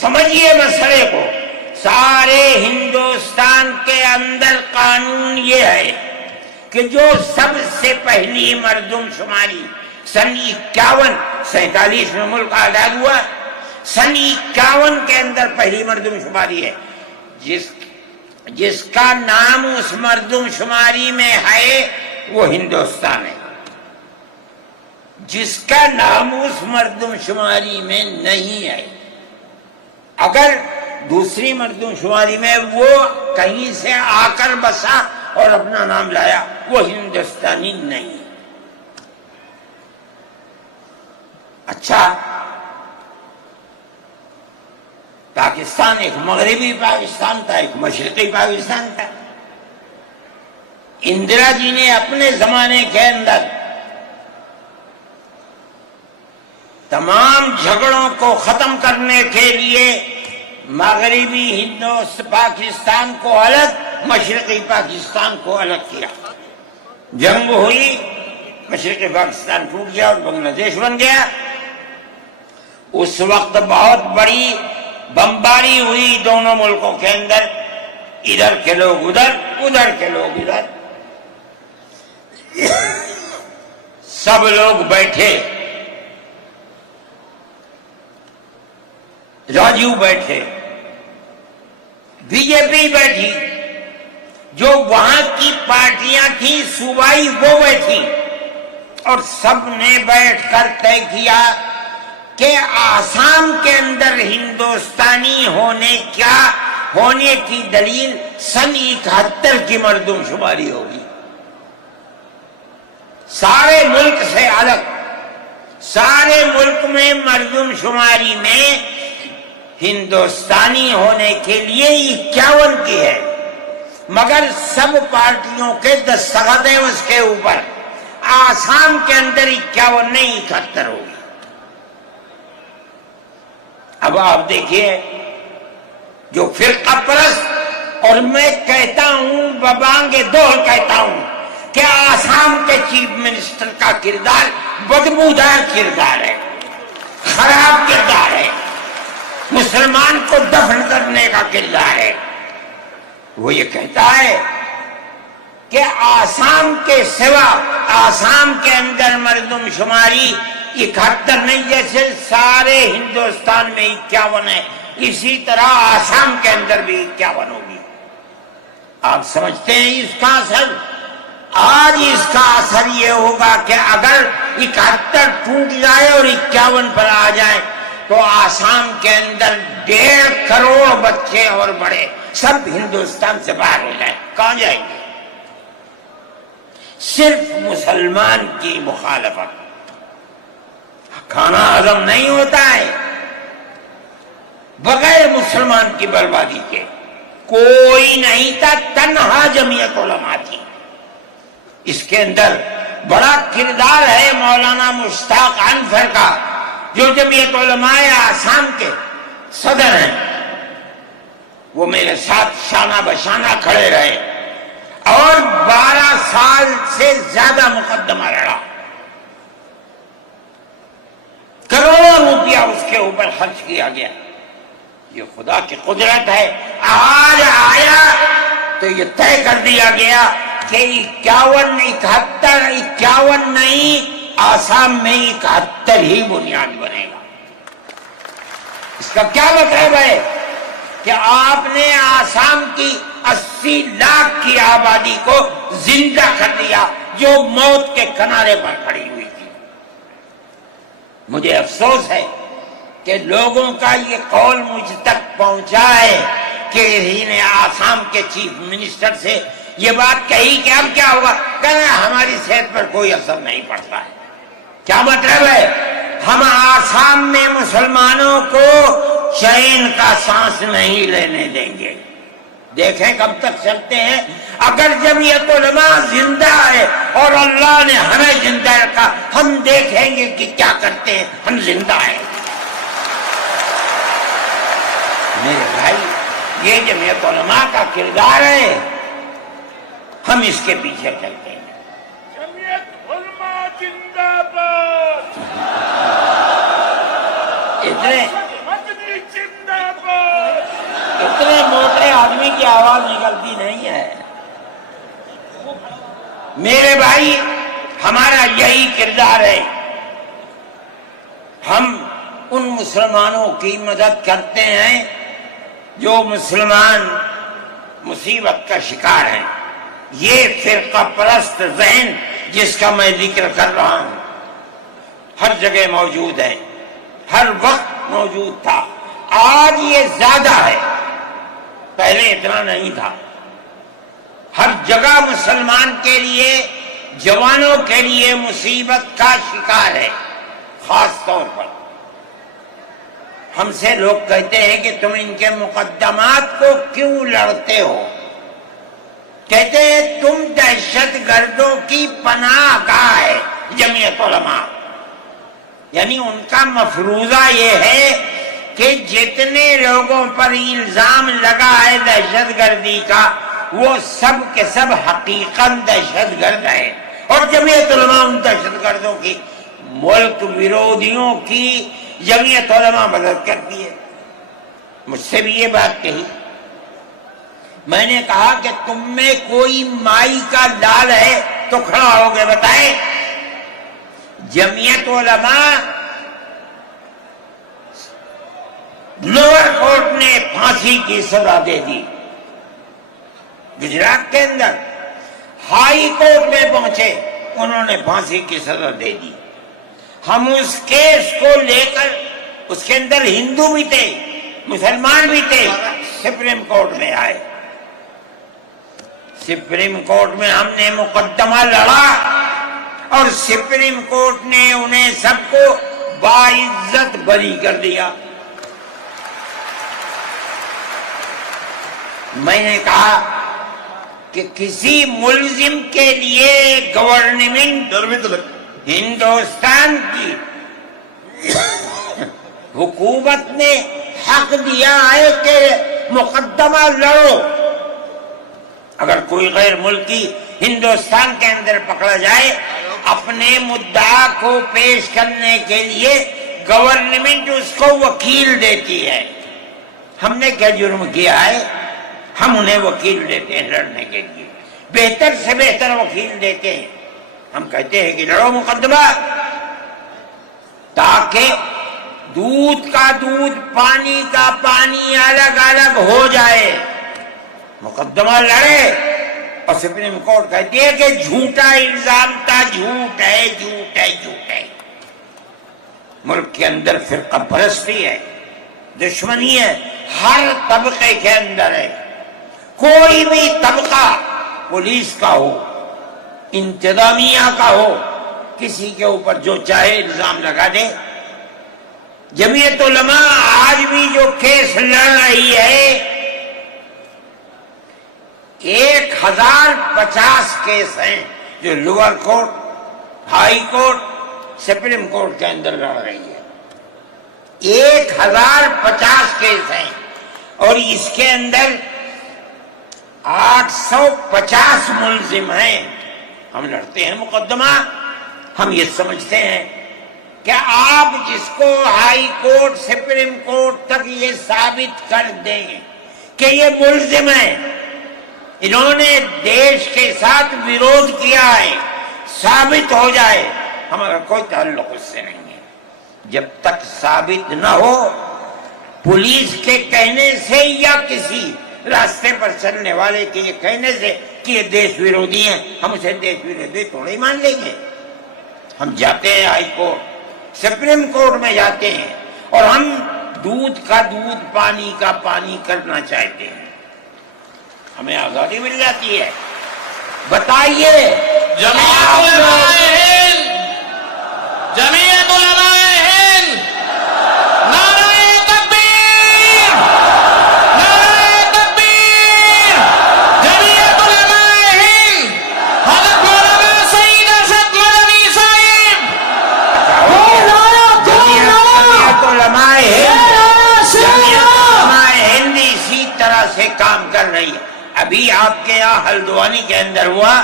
سمجھیے مسئلے کو، سارے ہندوستان کے اندر قانون یہ ہے کہ جو سب سے پہلی مردم شماری سن 47 میں ملک آزاد ہوا، سن 51 کے اندر پہلی مردم شماری ہے، جس کا نام اس مردم شماری میں ہے وہ ہندوستان ہے۔ جس کا نام اس مردم شماری میں نہیں ہے، اگر دوسری مردم شماری میں وہ کہیں سے آ کر بسا اور اپنا نام لایا، وہ ہندوستانی نہیں۔ اچھا، پاکستان ایک مغربی پاکستان تھا، ایک مشرقی پاکستان تھا۔ اندرا جی نے اپنے زمانے کے اندر تمام جھگڑوں کو ختم کرنے کے لیے مغربی پاکستان کو الگ، مشرقی پاکستان کو الگ کیا۔ جنگ ہوئی، مشرقی پاکستان ٹوٹ گیا اور بنگلہ دیش بن گیا۔ اس وقت بہت بڑی بمباری ہوئی دونوں ملکوں کے اندر، ادھر کے لوگ ادھر، ادھر کے لوگ ادھر، سب لوگ بیٹھے، راجو بیٹھے، بی جے پی بیٹھی، جو وہاں کی پارٹیاں تھیں صوبائی وہ بیٹھی، اور سب نے بیٹھ کر طے کیا کہ آسام کے اندر ہندوستانی ہونے کی دلیل سن 71 کی مردم شماری ہوگی، سارے ملک سے الگ۔ سارے ملک میں مردم شماری میں ہندوستانی ہونے کے لیے 51 کی ہے، مگر سب پارٹیوں کے دستخط ہیں اس کے اوپر۔ آسام کے اندر 51 نہیں 71 ہوگی۔ اب آپ دیکھیے، جو فرقہ پرست، اور میں کہتا ہوں ببانگ دول کہتا ہوں کہ آسام کے چیف منسٹر کا کردار بدبودار کردار ہے، خراب کردار ہے، مسلمان کو دفن کرنے کا کردار ہے۔ وہ یہ کہتا ہے کہ آسام کے سوا آسام کے اندر مردم شماری 71 نہیں، جیسے سارے ہندوستان میں 51 ہے، اسی طرح آسام کے اندر بھی 51 ہوگی۔ آپ سمجھتے ہیں اس کا اثر؟ آج اس کا اثر یہ ہوگا کہ اگر 71 ٹوٹ جائے اور 51 پر آ جائے تو آسام کے اندر 1.5 کروڑ بچے اور بڑے سب ہندوستان سے باہر ہو جائیں۔ کہاں جائیں گے؟ صرف مسلمان کی مخالفت، کھانا ہضم نہیں ہوتا ہے بغیر مسلمان کی بربادی کے۔ کوئی نہیں تھا، تنہا جمعیت علماء تھی۔ اس کے اندر بڑا کردار ہے مولانا مشتاق انصر کا، جو جمعیت علماء آسام کے صدر ہیں۔ وہ میرے ساتھ شانہ بشانہ کھڑے رہے اور 12 سال سے زیادہ مقدمہ لڑا، کروڑوں روپیہ اس کے اوپر خرچ کیا گیا۔ یہ خدا کی قدرت ہے۔ آج آیا تو یہ طے کر دیا گیا کہ 51 نہیں، آسام میں 71 ہی بنیاد بنے گا۔ اس کا کیا مطلب ہے کہ آپ نے آسام کی 80 لاکھ کی آبادی کو زندہ کر دیا، جو موت کے کنارے پر کھڑی ہوئی تھی۔ مجھے افسوس ہے کہ لوگوں کا یہ قول مجھ تک پہنچا ہے کہ انہی نے آسام کے چیف منسٹر سے یہ بات کہی کہ اب کیا ہوگا، کہنا ہماری صحت پر کوئی اثر نہیں پڑتا ہے۔ کیا مطلب ہے؟ ہم آسام میں مسلمانوں کو چین کا سانس نہیں لینے دیں گے۔ دیکھیں کب تک چلتے ہیں۔ اگر جمعیت علماء زندہ ہے اور اللہ نے ہمیں زندہ رکھا، ہم دیکھیں گے کہ کیا کرتے ہیں۔ ہم زندہ ہیں میرے بھائی، یہ جمعیت علماء کا کردار ہے، ہم اس کے پیچھے چلتے ہیں۔ جمعیت علماء زندہ باد، مدنی زندہ باد۔ اتنے موٹے آدمی کی آواز نکلتی نہیں ہے میرے بھائی، ہمارا یہی کردار ہے۔ ہم ان مسلمانوں کی مدد کرتے ہیں جو مسلمان مصیبت کا شکار ہیں۔ یہ فرقہ پرست ذہن جس کا میں ذکر کر رہا ہوں ہر جگہ موجود ہے، ہر وقت موجود تھا، آج یہ زیادہ ہے، پہلے اتنا نہیں تھا۔ ہر جگہ مسلمان کے لیے، جوانوں کے لیے مصیبت کا شکار ہے۔ خاص طور پر ہم سے لوگ کہتے ہیں کہ تم ان کے مقدمات کو کیوں لڑتے ہو؟ کہتے ہیں تم دہشت گردوں کی پناہ گاہ ہے جمعیت علماء۔ یعنی ان کا مفروضہ یہ ہے کہ جتنے لوگوں پر الزام لگا ہے دہشت گردی کا وہ سب کے سب حقیقت دہشت گرد ہے، اور جمعیت علماء ان دہشت گردوں کی، ملک ویرودھیوں کی جمعیت علماء مدد کرتی ہے۔ مجھ سے بھی یہ بات کہی، میں نے کہا کہ تم میں کوئی مائی کا لال ہے تو کھڑا ہو کے بتائے۔ جمعیت علماء لوور کورٹ نے پھانسی کی سزا دے دی گجرات کے اندر، ہائی کورٹ میں پہنچے انہوں نے پھانسی کی سزا دے دی۔ ہم اس کیس کو لے کر، اس کے اندر ہندو بھی تھے مسلمان بھی تھے، سپریم کورٹ میں آئے۔ سپریم کورٹ میں ہم نے مقدمہ لڑا اور سپریم کورٹ نے انہیں سب کو باعزت بری کر دیا۔ میں نے کہا کہ کسی ملزم کے لیے گورنمنٹ ہندوستان کی حکومت نے حق دیا ہے کہ مقدمہ لڑو۔ اگر کوئی غیر ملکی ہندوستان کے اندر پکڑا جائے، اپنے مدعا کو پیش کرنے کے لیے گورنمنٹ اس کو وکیل دیتی ہے۔ ہم نے کیا جرم کیا ہے؟ ہم انہیں وکیل دیتے ہیں لڑنے کے لیے، بہتر سے بہتر وکیل دیتے ہیں۔ ہم کہتے ہیں کہ لڑو مقدمہ، تاکہ دودھ کا دودھ پانی کا پانی الگ الگ ہو جائے۔ مقدمہ لڑے اور سپریم کورٹ کہتی ہے کہ جھوٹا الزام تھا، جھوٹ ہے جھوٹ ہے جھوٹ ہے۔ ملک کے اندر فرقہ پرستی ہے، دشمنی ہے، ہر طبقے کے اندر ہے۔ کوئی بھی طبقہ، پولیس کا ہو، انتظامیہ کا ہو، کسی کے اوپر جو چاہے الزام لگا دے۔ جمعیت علماء آج بھی جو کیس لڑ رہی ہے، 1050 کیس ہیں جو lower court, high court, supreme court کے اندر لڑ رہی ہے۔ 1050 کیس ہیں اور اس کے اندر 850 ملزم ہیں۔ ہم لڑتے ہیں مقدمہ، ہم یہ سمجھتے ہیں کہ آپ جس کو ہائی کورٹ سپریم کورٹ تک یہ ثابت کر دیں کہ یہ ملزم ہیں، انہوں نے دیش کے ساتھ ویرودھ کیا ہے، ثابت ہو جائے، ہمارا کوئی تعلق اس سے نہیں ہے۔ جب تک ثابت نہ ہو، پولیس کے کہنے سے یا کسی راستے پر چلنے والے کے یہ کہنے سے کہ یہ دیش ویرودھی ہیں، ہم اسے دیش ویرودھی تھوڑے ہی مان لیں گے۔ ہم جاتے ہیں ہائی کورٹ، سپریم کورٹ میں جاتے ہیں اور ہم دودھ کا دودھ پانی کا پانی کرنا چاہتے ہیں، ہمیں آزادی مل جاتی ہے۔ بتائیے جمعیت علماء ہند، نعرہ تکبیر، نعرہ تکبیر، جمعیت علماء ہند، حضرت مولانا سعید ارشد مدنی صاحب، جمعیت علماء ہند اسی طرح سے کام کر رہی ہے۔ ابھی آپ کے یہاں ہلدوانی کے اندر ہوا،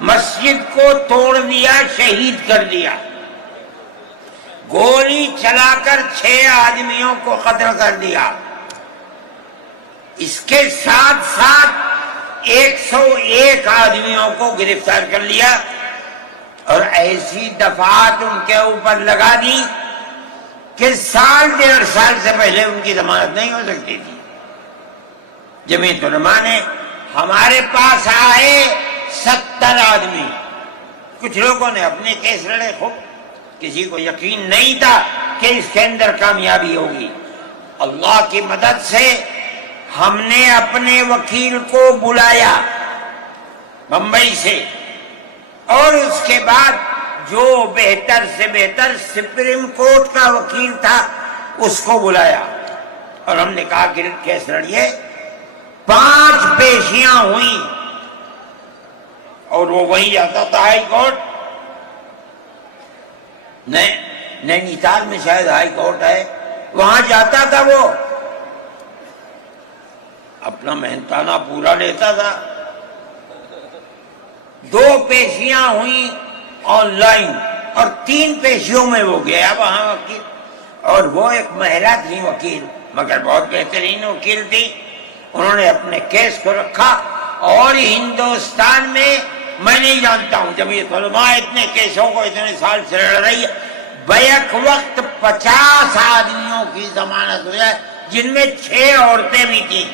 مسجد کو توڑ دیا، شہید کر دیا، گولی چلا کر 6 آدمیوں کو قتل کر دیا۔ اس کے ساتھ ساتھ 101 آدمیوں کو گرفتار کر لیا اور ایسی دفعات ان کے اوپر لگا دی کہ 1.5 سال سے پہلے ان کی ضمانت نہیں ہو سکتی تھی۔ جمعیت علماء نے ہمارے پاس آئے 70 آدمی، کچھ لوگوں نے اپنے کیس لڑے، خوب، کسی کو یقین نہیں تھا کہ اس کے اندر کامیابی ہوگی۔ اللہ کی مدد سے ہم نے اپنے وکیل کو بلایا بمبئی سے، اور اس کے بعد جو بہتر سے بہتر سپریم کورٹ کا وکیل تھا اس کو بلایا اور ہم نے کہا کہ کیس لڑیے۔ 5 پیشیاں ہوئیں اور وہ وہیں جاتا تھا ہائی کورٹ، نینی تال میں شاید ہائی کورٹ ہے، وہاں جاتا تھا، وہ اپنا محنتانہ پورا لیتا تھا. 2 پیشیاں ہوئیں آن لائن اور 3 پیشیوں میں وہ گیا وہاں وکیل، اور وہ ایک مہیلا تھی وکیل، مگر بہت بہترین وکیل تھی. انہوں نے اپنے کیس کو رکھا، اور ہندوستان میں میں نہیں جانتا ہوں جمعیت علماء اتنے کیسوں کو اتنے سال سے لڑ رہی ہے، بیک وقت 50 آدمیوں کی ضمانت ہو جائے، جن میں 6 عورتیں بھی تھیں.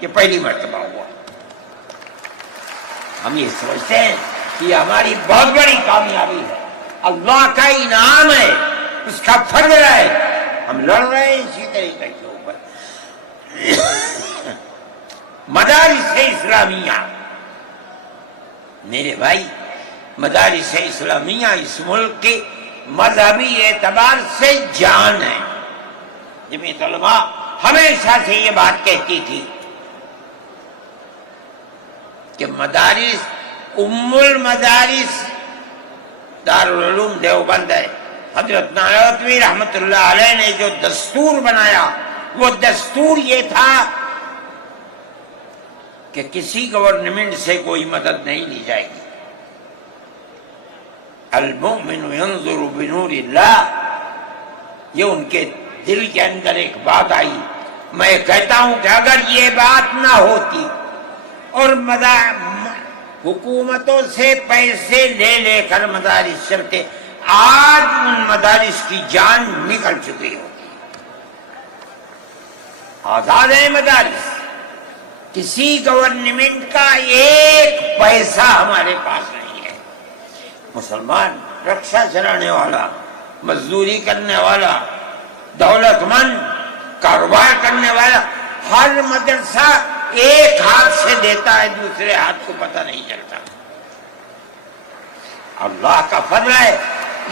یہ پہلی مرتبہ ہوا. ہم یہ سمجھتے ہیں کہ یہ ہماری بہت بڑی کامیابی ہے، اللہ کا انعام ہے، اس کا فضل ہے. ہم لڑ رہے ہیں اسی طریقے کے اوپر. مدارس اسلامیہ، میرے بھائی، مدارس اسلامیہ اس ملک کے مذہبی اعتبار سے جان ہے. جمعیت علماء ہمیشہ سے یہ بات کہتی تھی کہ مدارس ام المدارس دارالعلوم دیوبند ہے. حضرت نانوتوی رحمت اللہ علیہ نے جو دستور بنایا، وہ دستور یہ تھا کہ کسی گورنمنٹ سے کوئی مدد نہیں لی جائے گی. المؤمن ينظر بنور اللہ، یہ ان کے دل کے اندر ایک بات آئی. میں کہتا ہوں کہ اگر یہ بات نہ ہوتی اور حکومتوں سے پیسے لے لے کر مدارس چلتے، آج ان مدارس کی جان نکل چکی ہوتی. آزاد ہے مدارس، کسی گورنمنٹ کا ایک پیسہ ہمارے پاس نہیں ہے. مسلمان رکشہ چلانے والا، مزدوری کرنے والا، دولت مند، کاروبار کرنے والا، ہر مدرسہ ایک ہاتھ سے دیتا ہے، دوسرے ہاتھ کو پتہ نہیں چلتا. اللہ کا فضل ہے.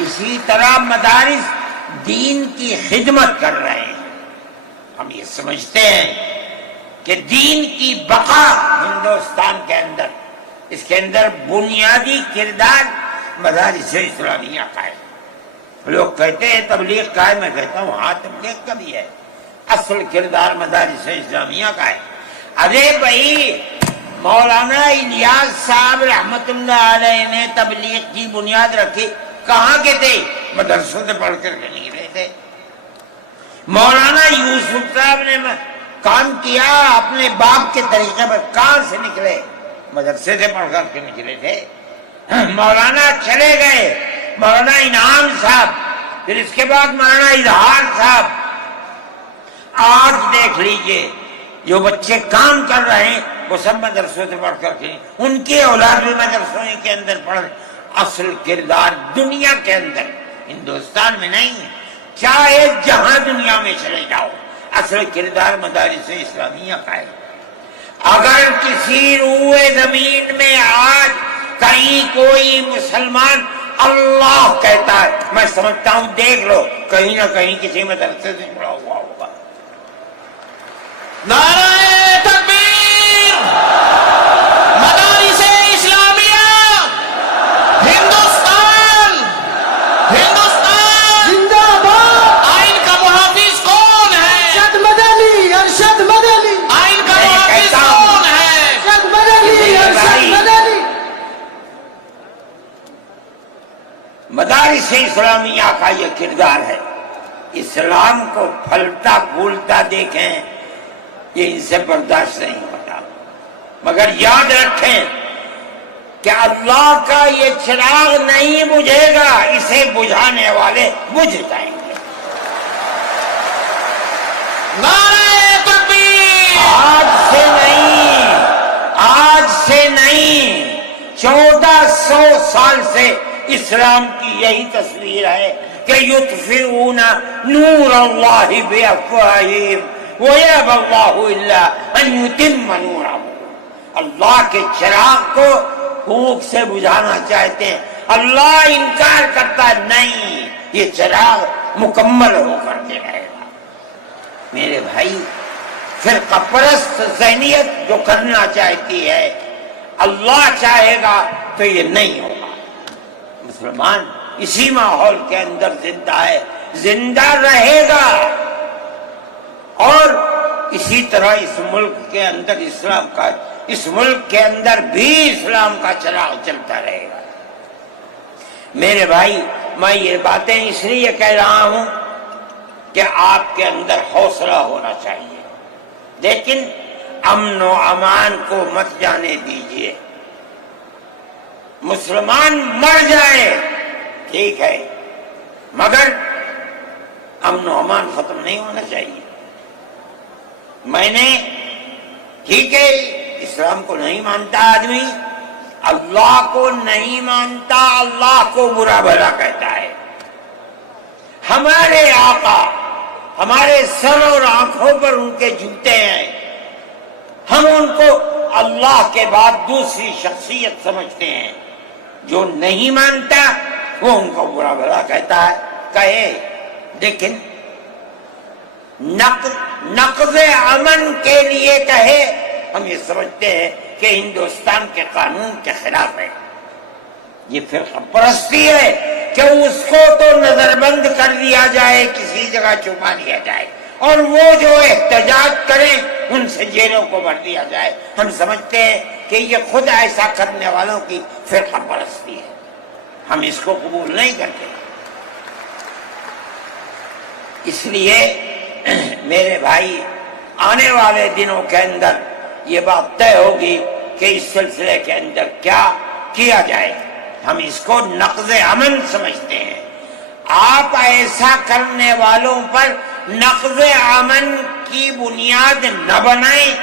اسی طرح مدارس دین کی خدمت کر رہے ہیں. ہم یہ سمجھتے ہیں کہ دین کی بقا ہندوستان کے اندر، اس کے اندر بنیادی کردار مدارس اسلامیہ کا ہے. لوگ کہتے ہیں تبلیغ کا ہے، میں کہتا ہوں ہاں تبلیغ کا بھی ہے، اصل کردار مدارس اسلامیہ کا ہے. ارے بھائی، مولانا الیاس صاحب رحمت اللہ علیہ نے تبلیغ کی بنیاد رکھی، کہاں کے تھے؟ مدرسوں سے پڑھ کر کے نکلے تھے. مولانا یوسف صاحب نے کام کیا اپنے باپ کے طریقے پر، کہاں سے نکلے؟ مدرسے سے پڑھ کر کے نکلے تھے. مولانا چلے گئے، مولانا انعام صاحب، پھر اس کے بعد مولانا اظہار صاحب. آج دیکھ لیجئے جو بچے کام کر رہے ہیں وہ سب مدرسوں سے پڑھ کر کے، ان کی اولاد بھی مدرسوں کے اندر پڑھ رہے. اصل کردار دنیا کے اندر، ہندوستان میں نہیں، چاہے جہاں دنیا میں چلے جاؤ، اصل کردار مدارس اسلامیہ کا ہے. اگر کسی روئے زمین میں آج کہیں کوئی مسلمان اللہ کہتا ہے، میں سمجھتا ہوں دیکھ لو کہیں نہ کہیں کسی مدرسے سے جڑا ہوا ہوگا. نعرہ تکبیر! مدارس اسلامیہ! ہندوستان! ہندوستان! زندہ باد! آئین کا محافظ کون ہے؟ ارشد مدنی، ارشد مدنی، آئین کا محافظ کون ہے؟ ارشد مدنی، ارشد مدنی. مدارس اسلامیہ کا یہ کردار ہے. اسلام کو پھلتا پھولتا دیکھیں، یہ ان سے برداشت نہیں ہوتا. مگر یاد رکھیں کہ اللہ کا یہ چراغ نہیں بجھے گا، اسے بجھانے والے بجھ جائیں گے. نعرہ تکبیر! آج سے نہیں 1400 سال سے اسلام کی یہی تصویر ہے کہ یطفئون نور اللہ بافواہہم ویأبی اللہ الا ان یتم نورہ. اللہ کے چراغ کو پھونک سے بجھانا چاہتے ہیں، اللہ انکار کرتا ہے نہیں، یہ چراغ مکمل ہو کر کے رہے گا. میرے بھائی، فرقہ پرست ذہنیت جو کرنا چاہتی ہے، اللہ چاہے گا تو یہ نہیں ہوگا. مسلمان اسی ماحول کے اندر زندہ ہے، زندہ رہے گا، اور اسی طرح اس ملک کے اندر اسلام کا، اس ملک کے اندر بھی اسلام کا چراغ چلتا رہے گا۔ میرے بھائی، میں یہ باتیں اس لیے کہہ رہا ہوں کہ آپ کے اندر حوصلہ ہونا چاہیے، لیکن امن و امان کو مت جانے دیجیے۔ مسلمان مر جائے ٹھیک ہے، مگر امن و امان ختم نہیں ہونا چاہیے۔ میں نے، ٹھیک ہے، اسلام کو نہیں مانتا آدمی، اللہ کو نہیں مانتا، اللہ کو برا بھلا کہتا ہے۔ ہمارے آقا ہمارے سر اور آنکھوں پر ان کے جوتے ہیں، ہم ان کو اللہ کے بعد دوسری شخصیت سمجھتے ہیں۔ جو نہیں مانتا وہ ان کو برا بھلا کہتا ہے، کہے، لیکن نقض امن کے لیے کہے، ہم یہ سمجھتے ہیں کہ ہندوستان کے قانون کے خلاف ہے۔ یہ فرقہ پرستی ہے کہ اس کو تو نظر بند کر دیا جائے، کسی جگہ چھپا دیا جائے، اور وہ جو احتجاج کریں ان سے جیلوں کو بھر دیا جائے۔ ہم سمجھتے ہیں کہ یہ خود ایسا کرنے والوں کی فرقہ پرستی ہے، ہم اس کو قبول نہیں کرتے۔ اس لیے میرے بھائی، آنے والے دنوں کے اندر یہ بات طے ہوگی کہ اس سلسلے کے اندر کیا کیا جائے۔ ہم اس کو نقض امن سمجھتے ہیں۔ آپ ایسا کرنے والوں پر نقض امن کی بنیاد نہ بنائیں،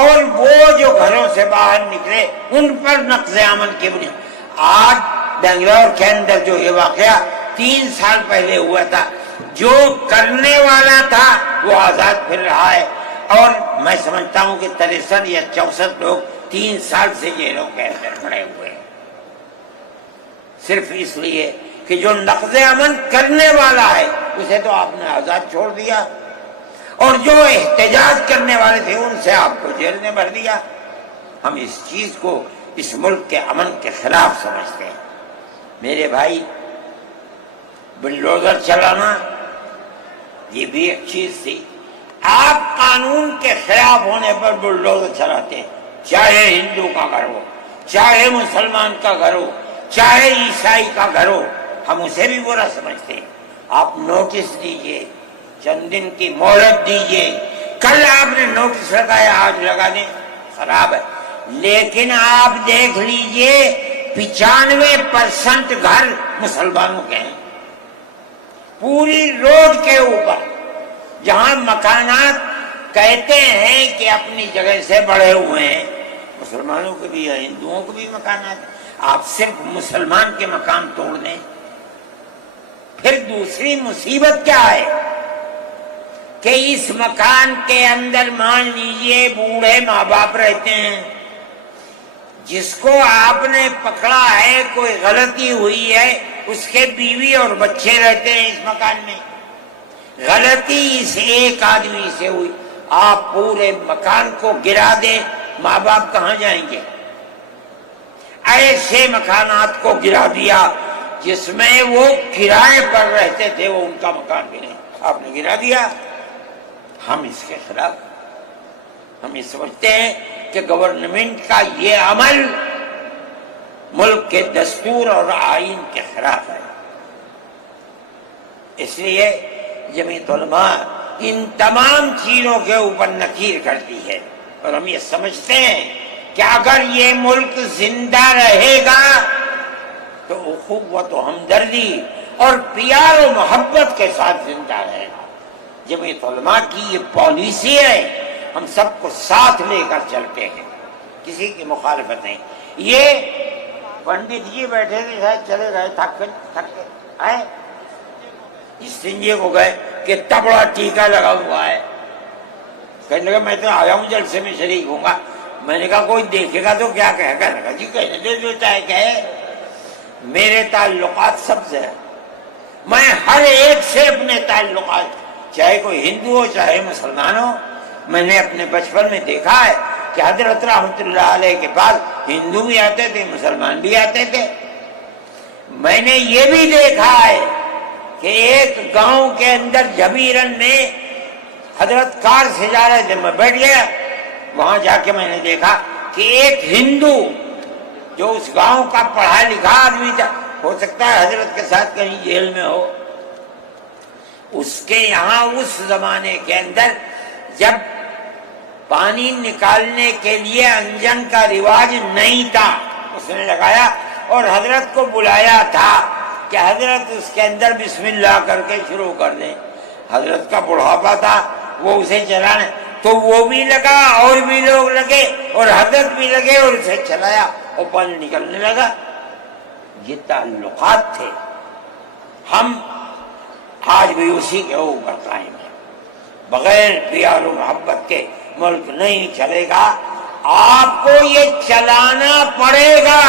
اور وہ جو گھروں سے باہر نکلے ان پر نقض امن کی بنیاد۔ آج بنگلور کے اندر جو یہ واقعہ 3 سال پہلے ہوا تھا، جو کرنے والا تھا وہ آزاد پھر رہا ہے، اور میں سمجھتا ہوں کہ 63 یا 64 لوگ 3 سال سے جیلوں کے اندر پڑے ہوئے ہیں، صرف اس لیے کہ جو نقض امن کرنے والا ہے اسے تو آپ نے آزاد چھوڑ دیا، اور جو احتجاج کرنے والے تھے ان سے آپ کو جیل میں بھر دیا۔ ہم اس چیز کو اس ملک کے امن کے خلاف سمجھتے ہیں۔ میرے بھائی، بلڈوزر چلانا یہ بھی ایک چیز تھی۔ آپ قانون کے خلاف ہونے پر بلڈوزر چلاتے ہیں، چاہے ہندو کا گھر ہو، چاہے مسلمان کا گھر ہو، چاہے عیسائی کا گھر ہو، ہم اسے بھی برا سمجھتے ہیں۔ آپ نوٹس دیجئے، چند دن کی مہلت دیجئے، کل آپ نے نوٹس لگایا آج لگا دیں، خراب ہے، لیکن آپ دیکھ لیجئے 95% گھر مسلمانوں کے ہیں، پوری روڈ کے اوپر، جہاں مکانات کہتے ہیں کہ اپنی جگہ سے بڑھے ہوئے ہیں، مسلمانوں کے بھی ہیں، ہندوؤں کے بھی مکانات ہیں۔ آپ صرف مسلمان کے مکان توڑ دیں، پھر دوسری مصیبت کیا ہے کہ اس مکان کے اندر مان لیجئے بوڑھے ماں باپ رہتے ہیں، جس کو آپ نے پکڑا ہے، کوئی غلطی ہوئی ہے، اس کے بیوی اور بچے رہتے ہیں اس مکان میں، غلطی اس ایک آدمی سے ہوئی، آپ پورے مکان کو گرا دیں، ماں باپ کہاں جائیں گے؟ ایسے مکانات کو گرا دیا جس میں وہ کرائے پر رہتے تھے، وہ ان کا مکان بھی نہیں، آپ نے گرا دیا۔ ہم اس کے خلاف، ہم یہ سمجھتے ہیں کہ گورنمنٹ کا یہ عمل ملک کے دستور اور آئین کے خلاف ہے۔ اس لیے جمعیت علماء ان تمام چیزوں کے اوپر نکیر کرتی ہے، اور ہم یہ سمجھتے ہیں کہ اگر یہ ملک زندہ رہے گا تو اخوت و ہمدردی اور پیار و محبت کے ساتھ زندہ رہے گا۔ جمعیت علماء کی یہ پالیسی ہے، ہم سب کو ساتھ لے کر چلتے ہیں، کسی کی مخالفت نہیں۔ یہ پنڈت جی بیٹھے تھے، شاید چلے گئے، تھک کے آئے، اس سنجے کو گئے کہ اتنا بڑا ٹیکا لگا ہوا ہے، کہنے لگا میں تو آیا ہوں جلسے میں شریک ہوں گا۔ میں نے کہا کوئی دیکھے گا تو کیا کہے گا؟ لگا جی کہنے دے، جو چاہے کہے، میرے تعلقات سب سے ہیں، میں ہر ایک سے اپنے تعلقات، چاہے کوئی ہندو ہو چاہے مسلمان ہو، میں نے اپنے بچپن میں دیکھا ہے کہ حضرت رحمت اللہ علیہ کے پاس ہندو بھی آتے تھے، مسلمان بھی آتے تھے، میں نے یہ بھی دیکھا ہے کہ ایک گاؤں کے اندر جبیرن میں حضرت کار سے جا رہے تھے، میں بیٹھ گیا، وہاں جا کے میں نے دیکھا کہ ایک ہندو جو اس گاؤں کا پڑھا لکھا آدمی تھا، ہو سکتا ہے حضرت کے ساتھ کہیں جیل میں ہو، اس کے یہاں اس زمانے کے اندر جب پانی نکالنے کے لیے انجن کا رواج نہیں تھا، اس نے لگایا اور حضرت کو بلایا تھا کہ حضرت اس کے اندر بسم اللہ کر کے شروع کر دیں۔ حضرت کا بڑھاپا تھا، وہ اسے چلانے، تو وہ بھی لگا اور بھی لوگ لگے اور حضرت بھی لگے اور اسے چلایا اور پانی نکلنے لگا۔ یہ تعلقات تھے، ہم آج بھی اسی کے اوپر قائم ہیں۔ بغیر پیار و محبت کے ملک نہیں چلے گا، آپ کو یہ چلانا پڑے گا۔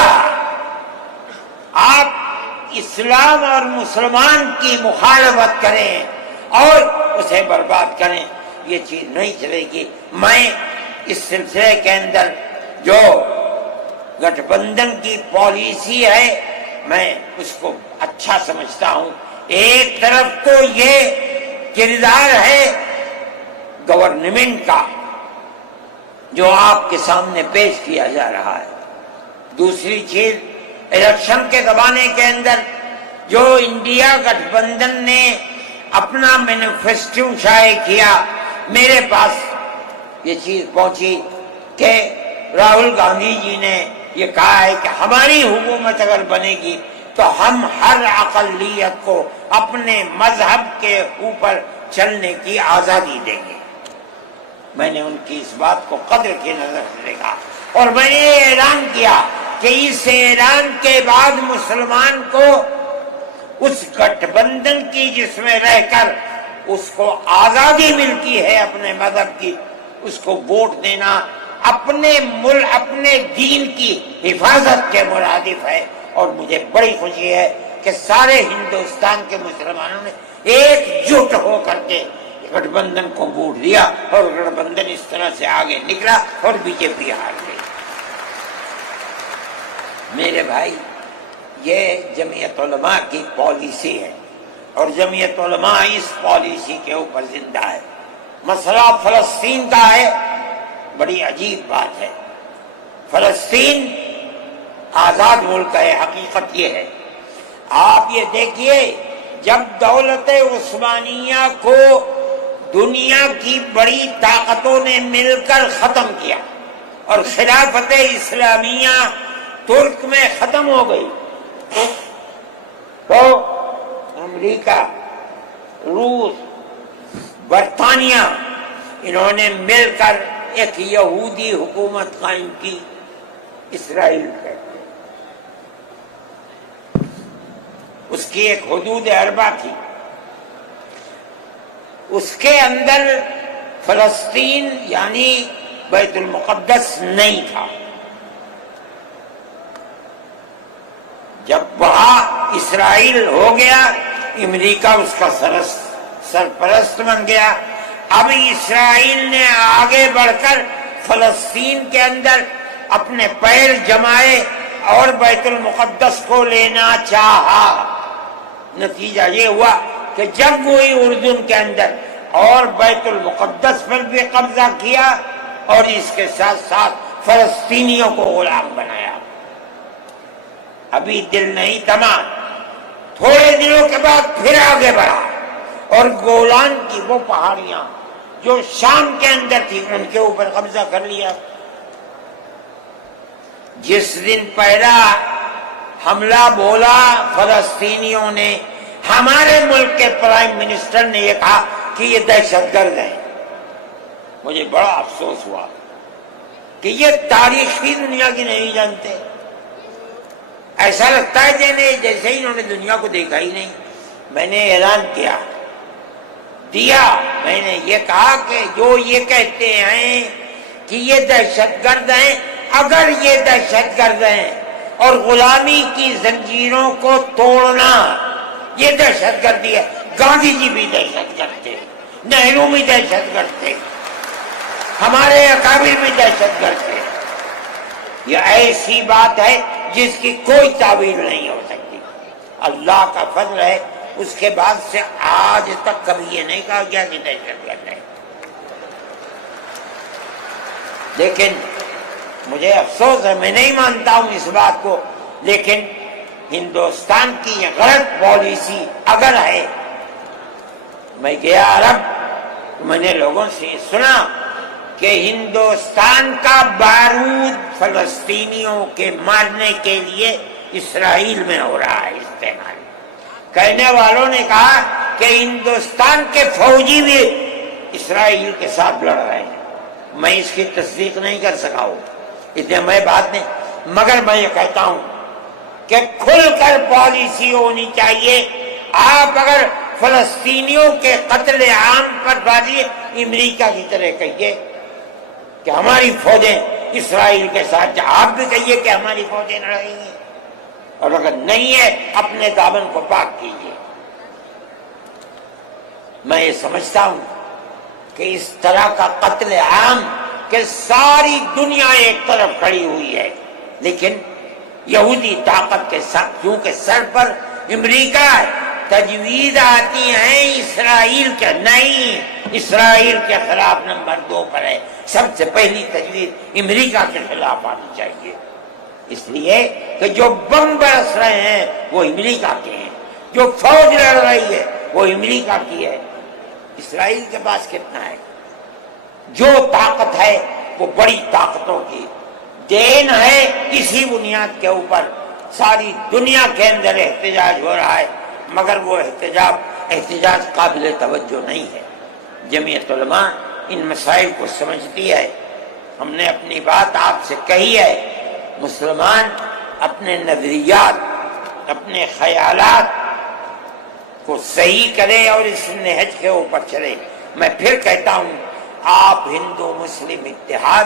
آپ اسلام اور مسلمان کی مخالفت کریں اور اسے برباد کریں، یہ چیز نہیں چلے گی۔ میں اس سلسلے کے اندر جو گٹھ بندھن کی پالیسی ہے میں اس کو اچھا سمجھتا ہوں۔ ایک طرف تو یہ کردار ہے گورنمنٹ کا جو آپ کے سامنے پیش کیا جا رہا ہے، دوسری چیز الیکشن کے زمانے کے اندر جو انڈیا گٹھ بندھن نے اپنا مینیفیسٹو شائع کیا، میرے پاس یہ چیز پہنچی کہ راہل گاندھی جی نے یہ کہا ہے کہ ہماری حکومت اگر بنے گی تو ہم ہر اقلیت کو اپنے مذہب کے اوپر چلنے کی آزادی دیں گے۔ میں نے ان کی اس بات کو قدر کی نظر سے دیکھا اور میں نے یہ اعلان کیا کہ اس اعلان کے بعد مسلمان کو اس گٹھ بندھن کی جس میں رہ کر اس کو آزادی ملتی ہے اپنے مذہب کی، اس کو ووٹ دینا اپنے ملک اپنے دین کی حفاظت کے مرادف ہے۔ اور مجھے بڑی خوشی ہے کہ سارے ہندوستان کے مسلمانوں نے ایک جٹ ہو کر کے گٹھ بندھن کو ووٹ دیا اور گٹھ بندھن اس طرح سے آگے نکلا اور بی جے پی ہار گئی۔ میرے بھائی، یہ جمعیت علماء کی پالیسی ہے اور جمعیت علماء اس پالیسی کے اوپر زندہ ہے۔ مسئلہ فلسطین کا ہے، بڑی عجیب بات ہے۔ فلسطین آزاد ملک ہے، حقیقت یہ ہے۔ آپ یہ دیکھیے، جب دولت عثمانیہ کو دنیا کی بڑی طاقتوں نے مل کر ختم کیا اور خلافت اسلامیہ ترک میں ختم ہو گئی، تو امریکہ، روس، برطانیہ، انہوں نے مل کر ایک یہودی حکومت قائم کی، اسرائیل ہے۔ اس کی ایک حدود اربع تھی، اس کے اندر فلسطین یعنی بیت المقدس نہیں تھا۔ جب وہاں اسرائیل ہو گیا، امریکہ اس کا سرپرست بن گیا۔ اب اسرائیل نے آگے بڑھ کر فلسطین کے اندر اپنے پیر جمائے اور بیت المقدس کو لینا چاہا۔ نتیجہ یہ ہوا کہ جب وہی اردن کے اندر اور بیت المقدس پر بھی قبضہ کیا اور اس کے ساتھ ساتھ فلسطینیوں کو غلام بنایا۔ ابھی دل نہیں تھما، تھوڑے دنوں کے بعد پھر آگے بڑھا اور گولان کی وہ پہاڑیاں جو شام کے اندر تھی ان کے اوپر قبضہ کر لیا۔ جس دن پہلا حملہ بولا فلسطینیوں نے، ہمارے ملک کے پرائم منسٹر نے یہ کہا کہ یہ دہشت گرد ہیں۔ مجھے بڑا افسوس ہوا کہ یہ تاریخی دنیا کی نہیں جانتے۔ ایسا لگتا ہے جیسے انہوں نے دنیا کو دیکھا ہی نہیں۔ میں نے اعلان کیا، میں نے یہ کہا کہ جو یہ کہتے ہیں کہ یہ دہشت گرد ہیں، اگر یہ دہشت گرد ہیں اور غلامی کی زنجیروں کو توڑنا یہ دہشت گردی ہے، گاندھی جی بھی دہشت گرد تھے، نہرو بھی دہشت گرد تھے، ہمارے اکابر بھی دہشت گرد تھے۔ یہ ایسی بات ہے جس کی کوئی تعویل نہیں ہو سکتی۔ اللہ کا فضل ہے، اس کے بعد سے آج تک کبھی یہ نہیں کہا گیا کہ دہشت گرد ہے۔ لیکن مجھے افسوس ہے، میں نہیں مانتا ہوں اس بات کو، لیکن ہندوستان کی یہ غلط پالیسی اگر ہے، میں گیا عرب تو میں نے لوگوں سے سنا کہ ہندوستان کا بارود فلسطینیوں کے مارنے کے لیے اسرائیل میں ہو رہا ہے استعمال۔ کہنے والوں نے کہا کہ ہندوستان کے فوجی بھی اسرائیل کے ساتھ لڑ رہے ہیں۔ میں اس کی تصدیق نہیں کر سکا ہوں، اتنے میں بات نہیں، مگر میں یہ کہتا ہوں کہ کھل کر پالیسی ہونی چاہیے۔ آپ اگر فلسطینیوں کے قتل عام پر بازی امریکہ کی طرح کہیے کہ ہماری فوجیں اسرائیل کے ساتھ، آپ بھی کہیے کہ ہماری فوجیں لڑ رہی ہیں، اور اگر نہیں ہے اپنے دامن کو پاک کیجیے۔ میں یہ سمجھتا ہوں کہ اس طرح کا قتل عام کہ ساری دنیا ایک طرف کھڑی ہوئی ہے، لیکن یہودی طاقت کے ساتھ کیونکہ سر پر امریکہ ہے، تجویز آتی ہیں اسرائیل کے، نہیں، اسرائیل کے خلاف نمبر 2 پر ہے، سب سے پہلی تجویز امریکہ کے خلاف آنی چاہیے، اس لیے کہ جو بم برس رہے ہیں وہ امریکہ کے ہیں، جو فوج لڑ رہی ہے وہ امریکہ کی ہے۔ اسرائیل کے پاس کتنا ہے؟ جو طاقت ہے وہ بڑی طاقتوں کی دین ہے، اسی بنیاد کے اوپر ساری دنیا کے اندر احتجاج ہو رہا ہے، مگر وہ احتجاج قابل توجہ نہیں ہے۔ جمعیت علماء ان مسائل کو سمجھتی ہے، ہم نے اپنی بات آپ سے کہی ہے، مسلمان اپنے نظریات، اپنے خیالات کو صحیح کرے اور اس نہج کے اوپر چلے۔ میں پھر کہتا ہوں، آپ ہندو مسلم اتحاد،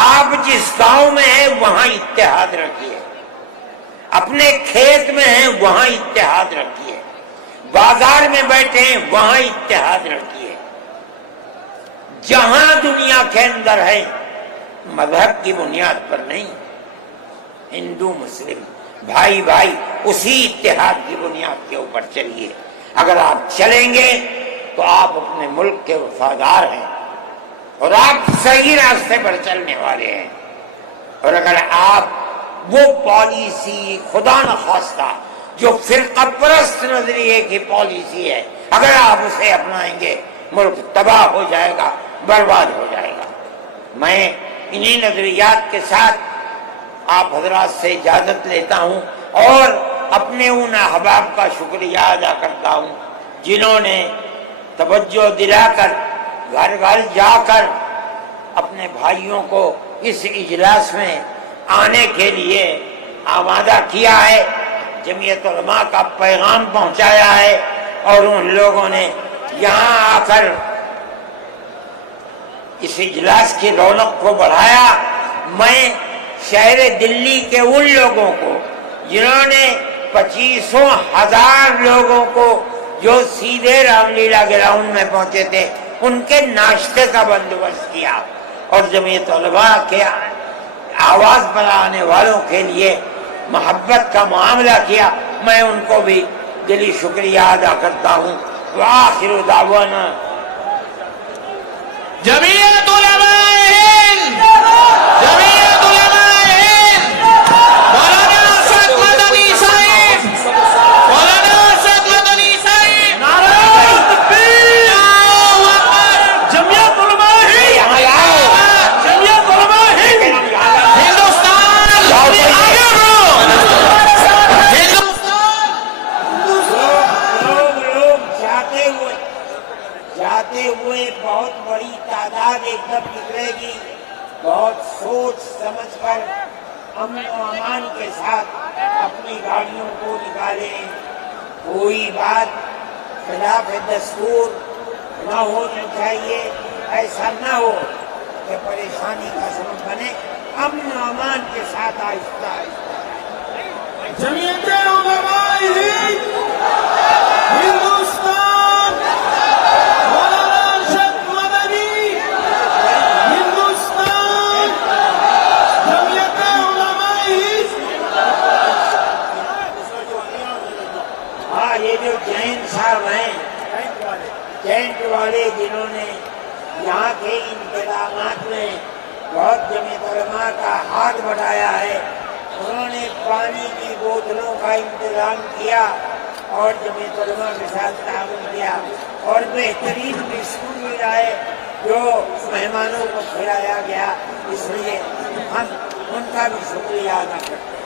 آپ جس گاؤں میں ہیں وہاں اتحاد رکھیے، اپنے کھیت میں ہیں وہاں اتحاد رکھیے، بازار میں بیٹھے ہیں وہاں اتحاد رکھیے، جہاں دنیا کے اندر ہے مذہب کی بنیاد پر نہیں، ہندو مسلم بھائی بھائی اسی اتحاد کی بنیاد کے اوپر چلیے۔ اگر آپ چلیں گے تو آپ اپنے ملک کے وفادار ہیں اور آپ صحیح راستے پر چلنے والے ہیں، اور اگر آپ وہ پالیسی خدا نخواستہ جو فرقہ پرست نظریے کی پالیسی ہے، اگر آپ اسے اپنائیں گے ملک تباہ ہو جائے گا، برباد ہو جائے گا۔ میں انہی نظریات کے ساتھ آپ حضرات سے اجازت لیتا ہوں اور اپنے ان احباب کا شکریہ ادا کرتا ہوں جنہوں نے توجہ دلا کر گھر گھر جا کر اپنے بھائیوں کو اس اجلاس میں آنے کے لیے آمادہ کیا ہے، جمعیت علماء کا پیغام پہنچایا ہے، اور ان لوگوں نے یہاں آ کر اس اجلاس کی رونق کو بڑھایا۔ میں شہر دلی کے ان لوگوں کو جنہوں نے 25,000 لوگوں کو جو سیدھے رام لیلا گراؤنڈ میں پہنچے تھے ان کے ناشتے کا بندوبست کیا، اور جمعیت علماء کے آواز پر آنے والوں کے لیے محبت کا معاملہ کیا، میں ان کو بھی دلی شکریہ ادا کرتا ہوں۔ وآخر دعوانا جمعیت علماء ہند، جمعیت علماء ہند، مولانا ارشد مدنی صاحب، مولانا ارشد مدنی صاحب، نعرہ تکبیر، اللہ اکبر، جمعیت علماء ہند، جمعیت علماء ہند، ہندوستان، آگے بڑھو، ہندوستان۔ لوگ جاتے ہوئے بہت بڑی تعداد ایک دم نکلے گی، بہت سوچ سمجھ کر امن و امان کے ساتھ اپنی گاڑیوں کو نکالیں، کوئی بات خلاف دستور نہ ہونی چاہیے، ایسا نہ ہو کہ پریشانی کا سبب بنے، امن و امان کے ساتھ آہستہ آہستہ۔ جمعیت علماء ہند، ہندوستان، مولانا ارشد مدنی، ہندوستان، جمعیت علماء ہند۔ یہ جو جین صاحب ہیں ٹینٹ والے جنہوں نے یہاں کے انتظامات میں بہت جمعیت علماء کا ہاتھ بٹایا ہے، انہوں نے پانی کی بوتلوں کا انتظام کیا اور جمعیت علماء کے ساتھ تعاون کیا، اور بہترین بسکٹ بھی لائے جو مہمانوں کو کھلایا گیا، اس لیے ہم ان کا بھی شکریہ ادا کرتے ہیں۔